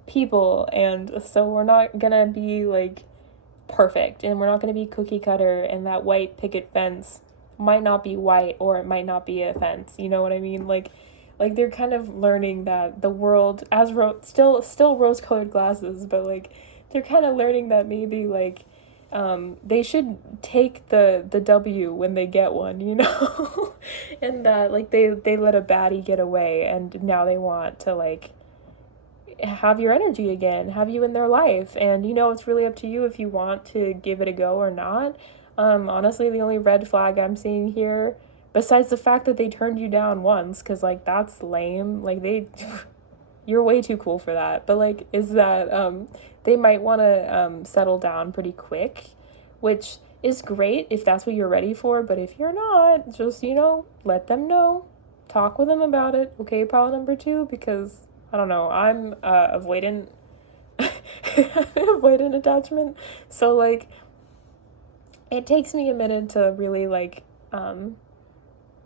people, and so we're not gonna be like perfect, and we're not gonna be cookie cutter, and that white picket fence might not be white, or it might not be a fence, you know what I mean? Like they're kind of learning that the world as still rose colored glasses, but like they're kind of learning that maybe like they should take the W when they get one, you know, and that like they let a baddie get away, and now they want to like have your energy again, have you in their life. And, it's really up to you if you want to give it a go or not. Honestly, the only red flag I'm seeing here, besides the fact that they turned you down once, because, like, that's lame. Like, you're way too cool for that. But, like, is that they might want to settle down pretty quick, which is great if that's what you're ready for. But if you're not, just, let them know. Talk with them about it, okay, pile number 2, because I don't know, I'm avoidant avoidant attachment. So, like, it takes me a minute to really, like,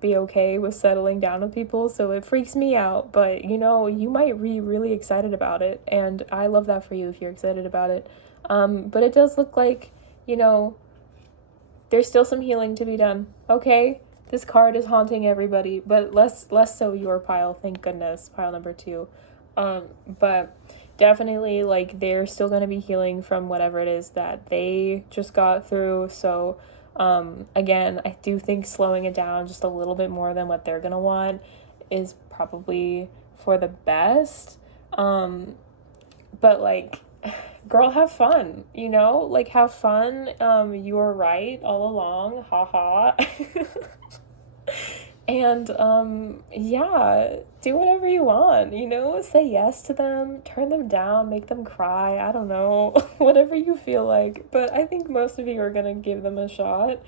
be okay with settling down with people, so it freaks me out. But, you might be really excited about it, and I love that for you if you're excited about it. But it does look like, there's still some healing to be done, okay? This card is haunting everybody, but less so your pile, thank goodness, pile number 2. But definitely, like, they're still going to be healing from whatever it is that they just got through. So, again, I do think slowing it down just a little bit more than what they're going to want is probably for the best. But, like, girl, have fun, like, have fun. You were right all along, haha. And, yeah, do whatever you want, say yes to them, turn them down, make them cry, I don't know, whatever you feel like. But I think most of you are gonna give them a shot,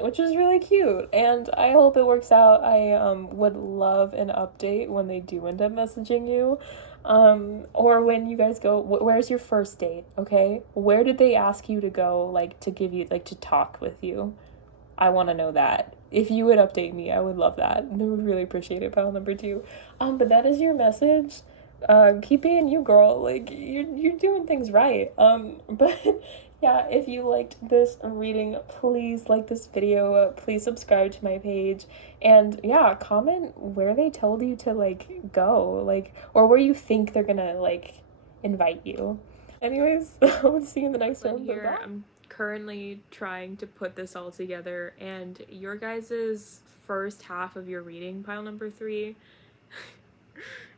which is really cute, and I hope it works out. I, would love an update when they do end up messaging you, or when you guys go, where's your first date, okay? Where did they ask you to go, like, to give you, like, to talk with you? I want to know that. If you would update me, I would love that. I would really appreciate it, pile number 2. But that is your message. Keep being you, girl. Like, you're doing things right. But yeah, if you liked this reading, please like this video. Please subscribe to my page. And yeah, comment where they told you to, like, go. Like, or where you think they're gonna, like, invite you. Anyways, I'll see you in the next one. Here, I'm currently trying to put this all together, and your guys's first half of your reading, pile number 3,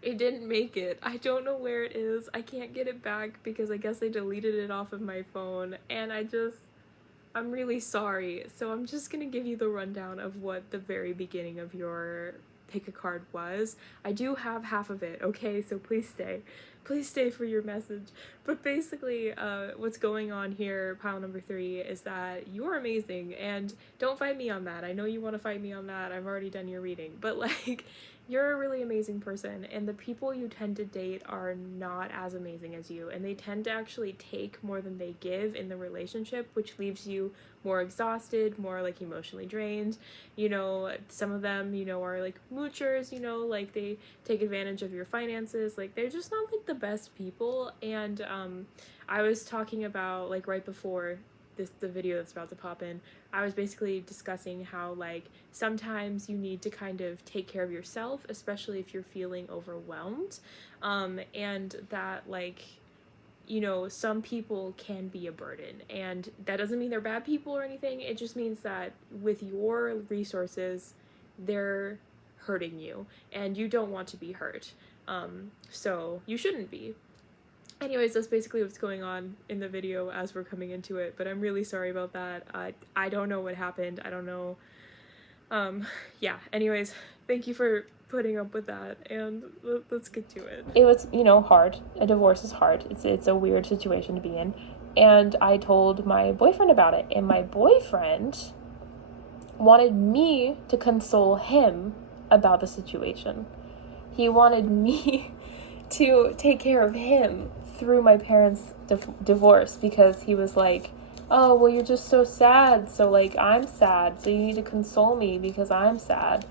it didn't make it. I don't know where it is. I can't get it back because I guess I deleted it off of my phone, and I'm really sorry. So I'm just gonna give you the rundown of what the very beginning of your pick a card was. I do have half of it, okay? So please stay. Please stay for your message. But basically, what's going on here, pile number 3, is that you're amazing, and don't fight me on that. I know you want to fight me on that. I've already done your reading. But, like, you're a really amazing person, and the people you tend to date are not as amazing as you, and they tend to actually take more than they give in the relationship, which leaves you more exhausted, more, like, emotionally drained. Some of them, are, like, moochers, like, they take advantage of your finances. Like, they're just not, like, the best people. And I was talking about, like, right before the video that's about to pop in, I was basically discussing how, like, sometimes you need to kind of take care of yourself, especially if you're feeling overwhelmed, and that, like, some people can be a burden, and that doesn't mean they're bad people or anything. It just means that with your resources, they're hurting you, and you don't want to be hurt, so you shouldn't be. Anyways, that's basically what's going on in the video as we're coming into it, but I'm really sorry about that. I don't know what happened. I don't know. Yeah, anyways, thank you for putting up with that, and let's get to it. It was, hard. A divorce is hard. It's a weird situation to be in, and I told my boyfriend about it, and my boyfriend wanted me to console him about the situation. He wanted me to take care of him through my parents' divorce, because he was like, oh, well, you're just so sad, so, like, I'm sad, so you need to console me because I'm sad.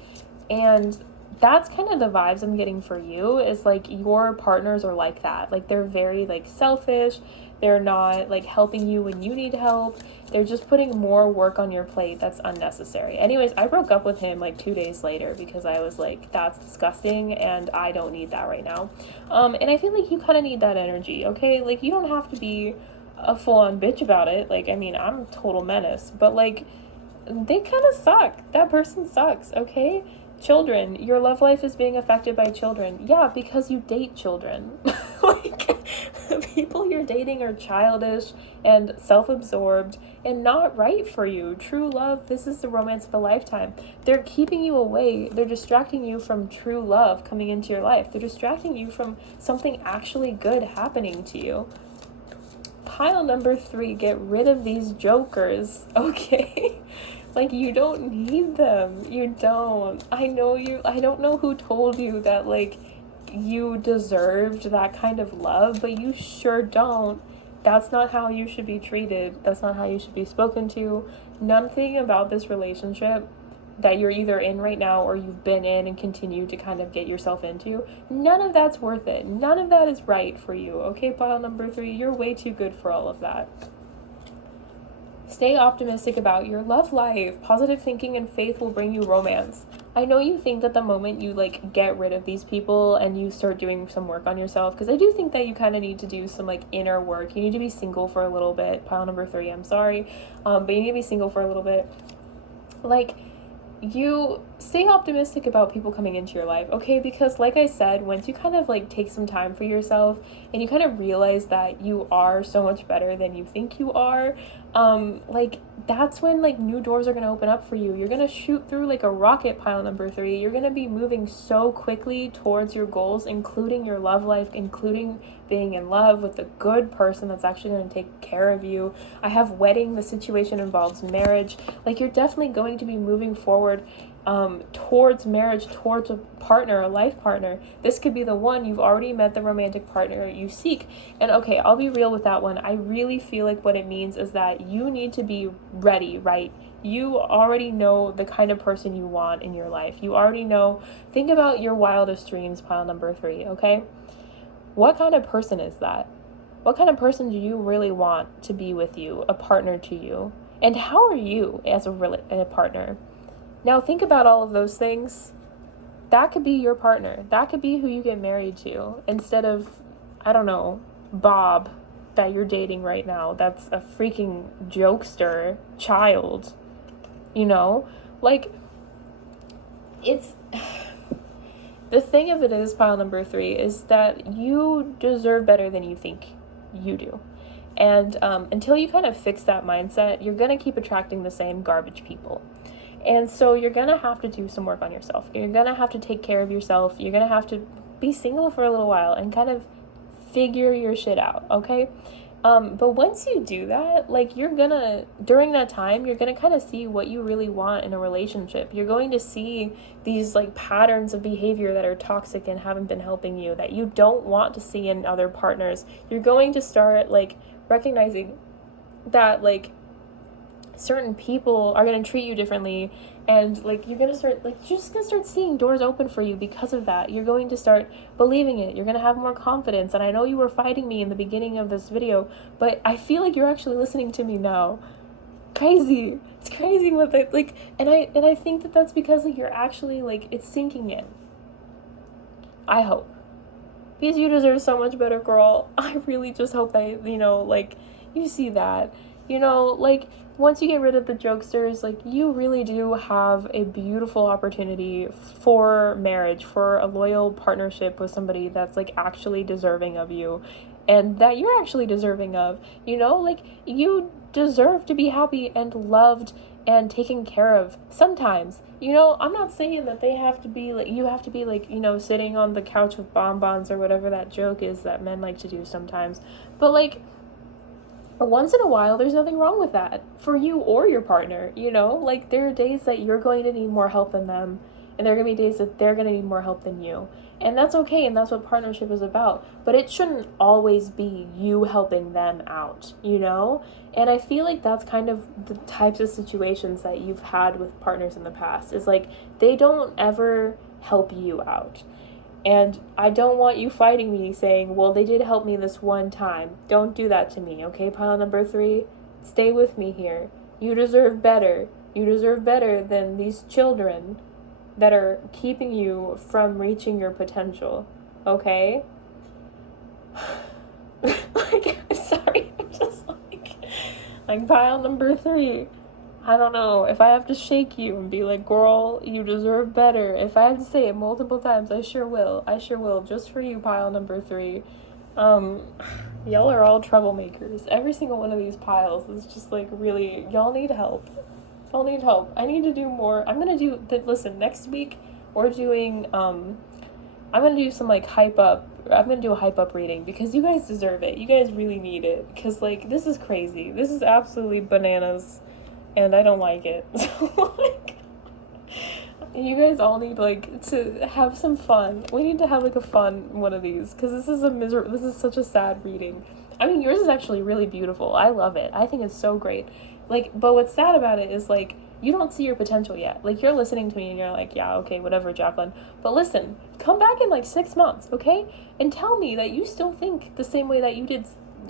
And that's kind of the vibes I'm getting for you, is, like, your partners are like that. Like, they're very, like, selfish. They're not, like, helping you when you need help. They're just putting more work on your plate that's unnecessary. Anyways, I broke up with him, like, 2 days later because I was like, that's disgusting, and I don't need that right now. And I feel like you kind of need that energy, okay? Like, you don't have to be a full-on bitch about it. Like, I mean, I'm a total menace, but, like, they kind of suck. That person sucks, okay? Children, your love life is being affected by children. Yeah, because you date children. Like, the people you're dating are childish and self-absorbed and not right for you. True love, this is the romance of a lifetime. They're keeping you away. They're distracting you from true love coming into your life. They're distracting you from something actually good happening to you. Pile number 3, get rid of these jokers, okay? Like, you don't need them. You don't. I don't know who told you that, like, you deserved that kind of love, but you sure don't. That's not how you should be treated. That's not how you should be spoken to. Nothing about this relationship that you're either in right now or you've been in and continue to kind of get yourself into, none of that's worth it. None of that is right for you. Okay, pile number 3, you're way too good for all of that. Stay optimistic about your love life. Positive thinking and faith will bring you romance. I know you think that the moment you like get rid of these people and you start doing some work on yourself, because I do think that you kind of need to do some like inner work. You need to be single for a little bit. Pile number 3, I'm sorry. But you need to be single for a little bit. Like, you stay optimistic about people coming into your life, okay? Because like I said, once you kind of like take some time for yourself and you kind of realize that you are so much better than you think you are, like that's when like new doors are going to open up for you. You're going to shoot through like a rocket, pile number 3. You're going to be moving so quickly towards your goals, including your love life, including being in love with a good person that's actually going to take care of you. I have wedding. The situation involves marriage. Like, you're definitely going to be moving forward towards marriage, towards a partner, a life partner. This could be the one. You've already met the romantic partner you seek. And okay, I'll be real with that one. I really feel like what it means is that you need to be ready, right? You already know the kind of person you want in your life. You already know. Think about your wildest dreams, pile number 3, okay? What kind of person is that? What kind of person do you really want to be with you, a partner to you? And how are you as a partner? Now think about all of those things. That could be your partner. That could be who you get married to instead of, I don't know, Bob that you're dating right now. That's a freaking jokester child, you know? Like, it's... The thing of it is, pile number 3, is that you deserve better than you think you do. And until you kind of fix that mindset, you're going to keep attracting the same garbage people. And so you're going to have to do some work on yourself. You're going to have to take care of yourself. You're going to have to be single for a little while and kind of figure your shit out, okay? But once you do that, like, during that time, you're gonna kind of see what you really want in a relationship. You're going to see these like patterns of behavior that are toxic and haven't been helping you, that you don't want to see in other partners. You're going to start like recognizing that like certain people are going to treat you differently, and like you're just going to start seeing doors open for you because of that. You're going to start believing it. You're going to have more confidence. And I know you were fighting me in the beginning of this video, but I feel like you're actually listening to me now. Crazy. It's crazy what it like, and I think that that's because like you're actually like, it's sinking in. I hope, because you deserve so much better, girl. I really just hope that, like, you see that, like, once you get rid of the jokesters, like, you really do have a beautiful opportunity for marriage, for a loyal partnership with somebody that's, like, actually deserving of you, and that you're actually deserving of, like, you deserve to be happy and loved and taken care of sometimes. I'm not saying that they have to be, like, you have to be, like, sitting on the couch with bonbons or whatever that joke is that men like to do sometimes, but, like, once in a while, there's nothing wrong with that for you or your partner, like, there are days that you're going to need more help than them, and there are going to be days that they're going to need more help than you, and that's okay, and that's what partnership is about. But it shouldn't always be you helping them out, and I feel like that's kind of the types of situations that you've had with partners in the past, is like, they don't ever help you out. And I don't want you fighting me saying, well, they did help me this one time. Don't do that to me, okay, pile number 3? Stay with me here. You deserve better. You deserve better than these children that are keeping you from reaching your potential, okay? Like, I'm sorry, I'm just like pile number 3. I don't know, if I have to shake you and be like, girl, you deserve better, if I have to say it multiple times, I sure will, just for you, pile number 3. Um, y'all are all troublemakers. Every single one of these piles is just like really, y'all need help. Y'all need help. I need to do more. I'm gonna do the listen, next week we're doing I'm gonna do some like hype up. I'm gonna do a hype up reading because you guys deserve it. You guys really need it because like this is crazy. This is absolutely bananas, and I don't like it. So like, you guys all need like to have some fun. We need to have like a fun one of these because this is a miserable. This is such a sad reading. I mean, yours is actually really beautiful. I love it. I think it's so great. Like, but what's sad about it is like you don't see your potential yet. Like you're listening to me and you're like, yeah, okay, whatever, Jacqueline. But listen, come back in like 6 months, okay, and tell me that you still think the same way that you did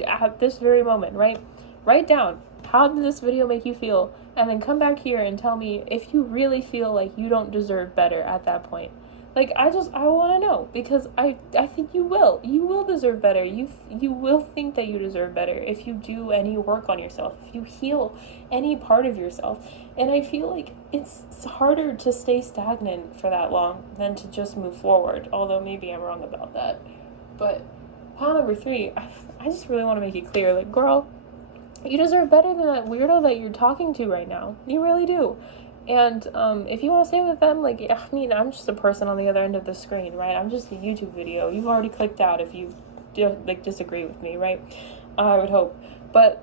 at this very moment, right? Write down, how did this video make you feel? And then come back here and tell me if you really feel like you don't deserve better at that point. Like I want to know because I think you will deserve better. You will think that you deserve better if you do any work on yourself, if you heal any part of yourself. And I feel like it's harder to stay stagnant for that long than to just move forward, although maybe I'm wrong about that. But pile number 3, I just really want to make it clear, like, girl, you deserve better than that weirdo that you're talking to right now. You really do. And if you want to stay with them, like, I mean, I'm just a person on the other end of the screen, right? I'm just a YouTube video. You've already clicked out if you like disagree with me, right? I would hope. But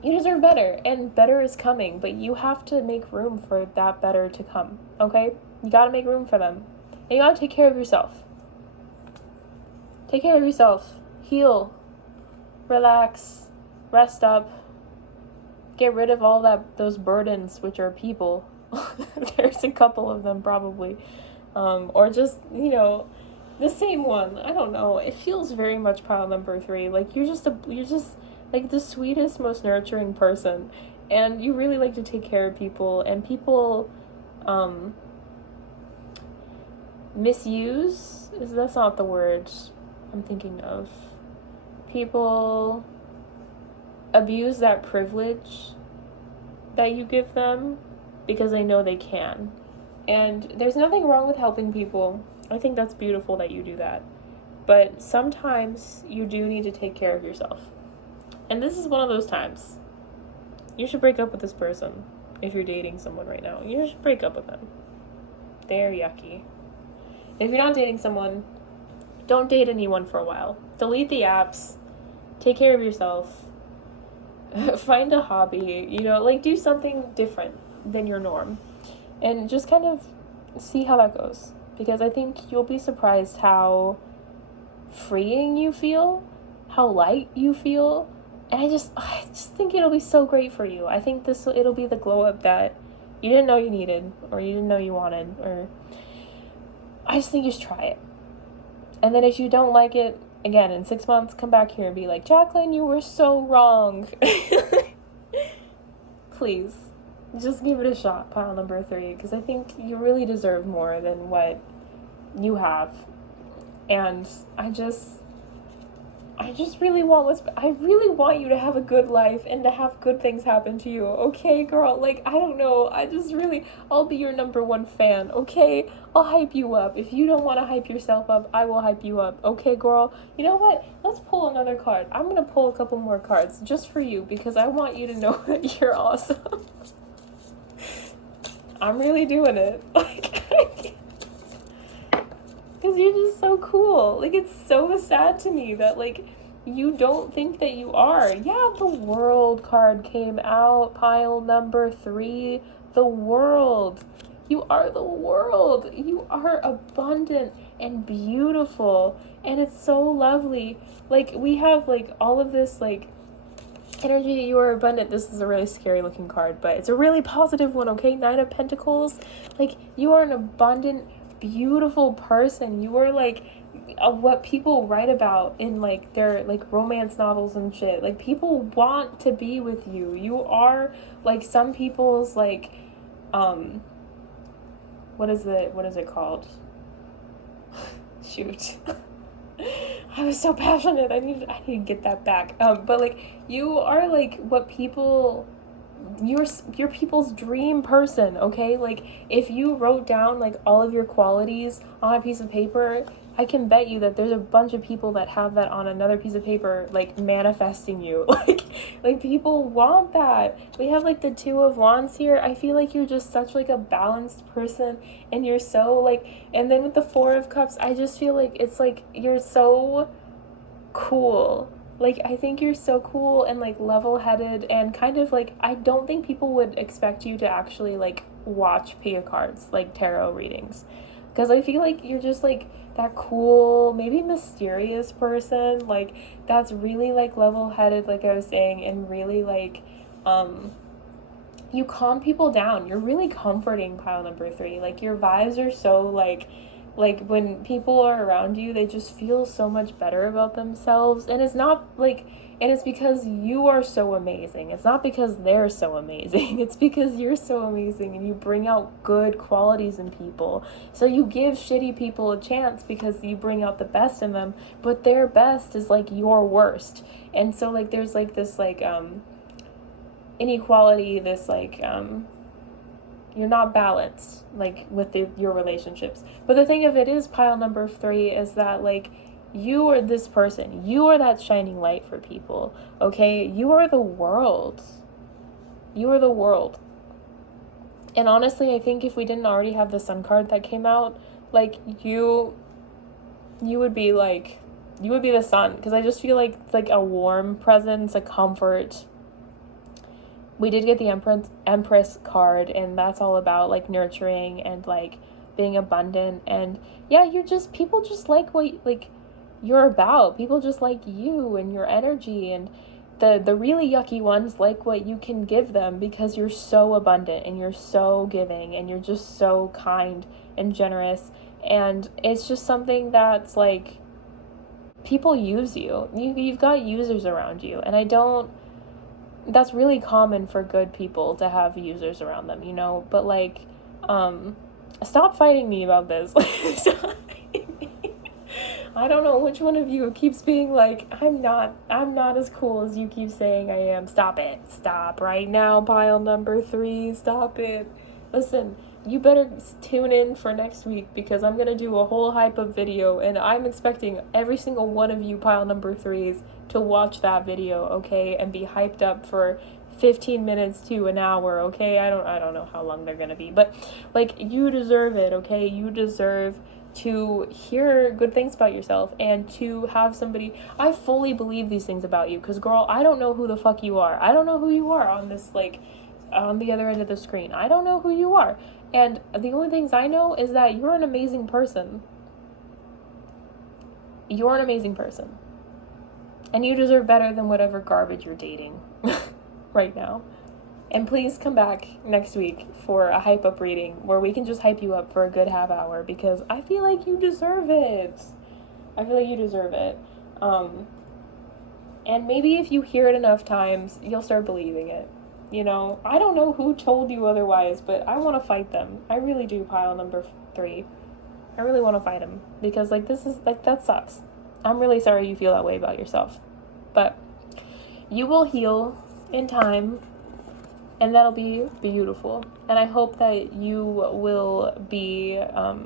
you deserve better, and better is coming. But you have to make room for that better to come. Okay? You gotta make room for them. And you gotta take care of yourself. Take care of yourself. Heal. Relax. Rest up. Get rid of all those burdens, which are people. There's a couple of them probably, or just the same one. I don't know. It feels very much pile number 3. Like you're just like the sweetest, most nurturing person, and you really like to take care of people. And people, misuse that's not the word I'm thinking of. People abuse that privilege that you give them because they know they can. And there's nothing wrong with helping people. I think that's beautiful that you do that. But sometimes you do need to take care of yourself. And this is one of those times. You should break up with this person if you're dating someone right now. You should break up with them. They're yucky. If you're not dating someone, don't date anyone for a while. Delete the apps. Take care of yourself. Find a hobby, like do something different than your norm, and just kind of see how that goes, because I think you'll be surprised how freeing you feel, how light you feel, and I just think it'll be so great for you. I think it'll be the glow up that you didn't know you needed, or you didn't know you wanted, or I just think you should try it. And then if you don't like it, again, in 6 months, come back here and be like, Jacqueline, you were so wrong. Please, just give it a shot, pile number 3, because I think you really deserve more than what you have. And I really want you to have a good life and to have good things happen to you, okay, girl? Like, I don't know, I'll be your number 1 fan, okay? I'll hype you up. If you don't want to hype yourself up, I will hype you up, okay, girl? You know what? Let's pull another card. I'm gonna pull a couple more cards just for you, because I want you to know that you're awesome. I'm really doing it. Like, because you're just so cool. Like, it's so sad to me that, like, you don't think that you are. Yeah, the World card came out, pile number 3. The World. You are the world. You are abundant and beautiful. And it's so lovely. Like, we have, like, all of this, like, energy. You are abundant. This is a really scary looking card, but it's a really positive one, okay? 9 of Pentacles. Like, you are an abundant, beautiful person. You are like what people write about in like their like romance novels and shit. Like, people want to be with you. You are like some people's like what is it called? Shoot. I was so passionate. I need to get that back. But like, you are like what people, you're people's dream person, okay? Like, if you wrote down like all of your qualities on a piece of paper, I can bet you that there's a bunch of people that have that on another piece of paper, like manifesting you. Like people want that. We have like the Two of Wands here. I feel like you're just such like a balanced person, and you're so like, and then with the Four of Cups, I just feel like it's like you're so cool. Like, I think you're so cool and like level-headed, and kind of like, I don't think people would expect you to actually like watch pick cards, like tarot readings, because I feel like you're just like that cool, maybe mysterious person, like that's really like level-headed, like I was saying, and really like you calm people down. You're really comforting, pile number 3. Like your vibes are so like when people are around you, they just feel so much better about themselves. And it's not like, and it's because you are so amazing. It's not because they're so amazing. It's because you're so amazing and you bring out good qualities in people. So you give shitty people a chance because you bring out the best in them, but their best is like your worst. And so like there's like this like inequality, this like you're not balanced like with your relationships. But the thing of it is, pile number 3, is that like you are this person, you are that shining light for people, okay? You are the world. You are the world. And honestly, I think if we didn't already have the Sun card that came out, like you would be like, you would be the sun, because I just feel like a warm presence, a comfort. We did get the Empress card, and that's all about like nurturing and like being abundant. And yeah, you're just, people just like what like you're about. People just like you and your energy, and the really yucky ones like what you can give them, because you're so abundant and you're so giving and you're just so kind and generous. And it's just something that's like, people use you. You've got users around you, and I don't, that's really common for good people to have users around them, you know? But like, stop fighting me about this. I don't know which one of you keeps being like, I'm not as cool as you keep saying I am. Stop it. Stop right now, pile number 3. Stop it. Listen, you better tune in for next week, because I'm gonna do a whole hype up video, and I'm expecting every single one of you pile number 3s to watch that video, okay, and be hyped up for 15 minutes to an hour, okay? I don't know how long they're gonna be, but like, you deserve it, okay? You deserve to hear good things about yourself, and to have somebody, I fully believe these things about you, because girl, I don't know who the fuck you are. I don't know who you are on this, like, on the other end of the screen. I don't know who you are. And the only things I know is that you're an amazing person. You're an amazing person. And you deserve better than whatever garbage you're dating right now. And please come back next week for a hype up reading where we can just hype you up for a good half hour, because I feel like you deserve it. I feel like you deserve it. And maybe if you hear it enough times, you'll start believing it. You know, I don't know who told you otherwise, but I want to fight them. I really do, pile number 3. I really want to fight them, because like, this is like, that sucks. I'm really sorry you feel that way about yourself, but you will heal in time, and that'll be beautiful. And I hope that you will be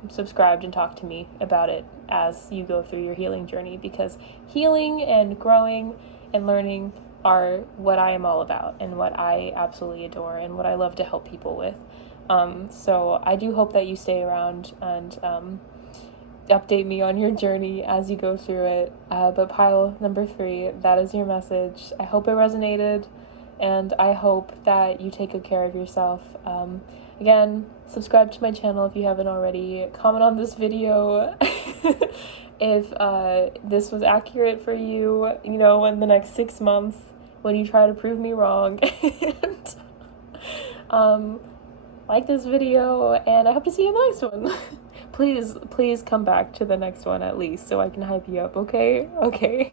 subscribed and talk to me about it as you go through your healing journey, because healing and growing and learning are what I am all about, and what I absolutely adore, and what I love to help people with. So I do hope that you stay around and update me on your journey as you go through it. But pile number 3, that is your message. I hope it resonated, and I hope that you take good care of yourself. Again, subscribe to my channel if you haven't already. Comment on this video if this was accurate for you, you know, in the next 6 months when you try to prove me wrong. And like this video, and I hope to see you in the next one. Please come back to the next one at least, so I can hype you up, okay? Okay.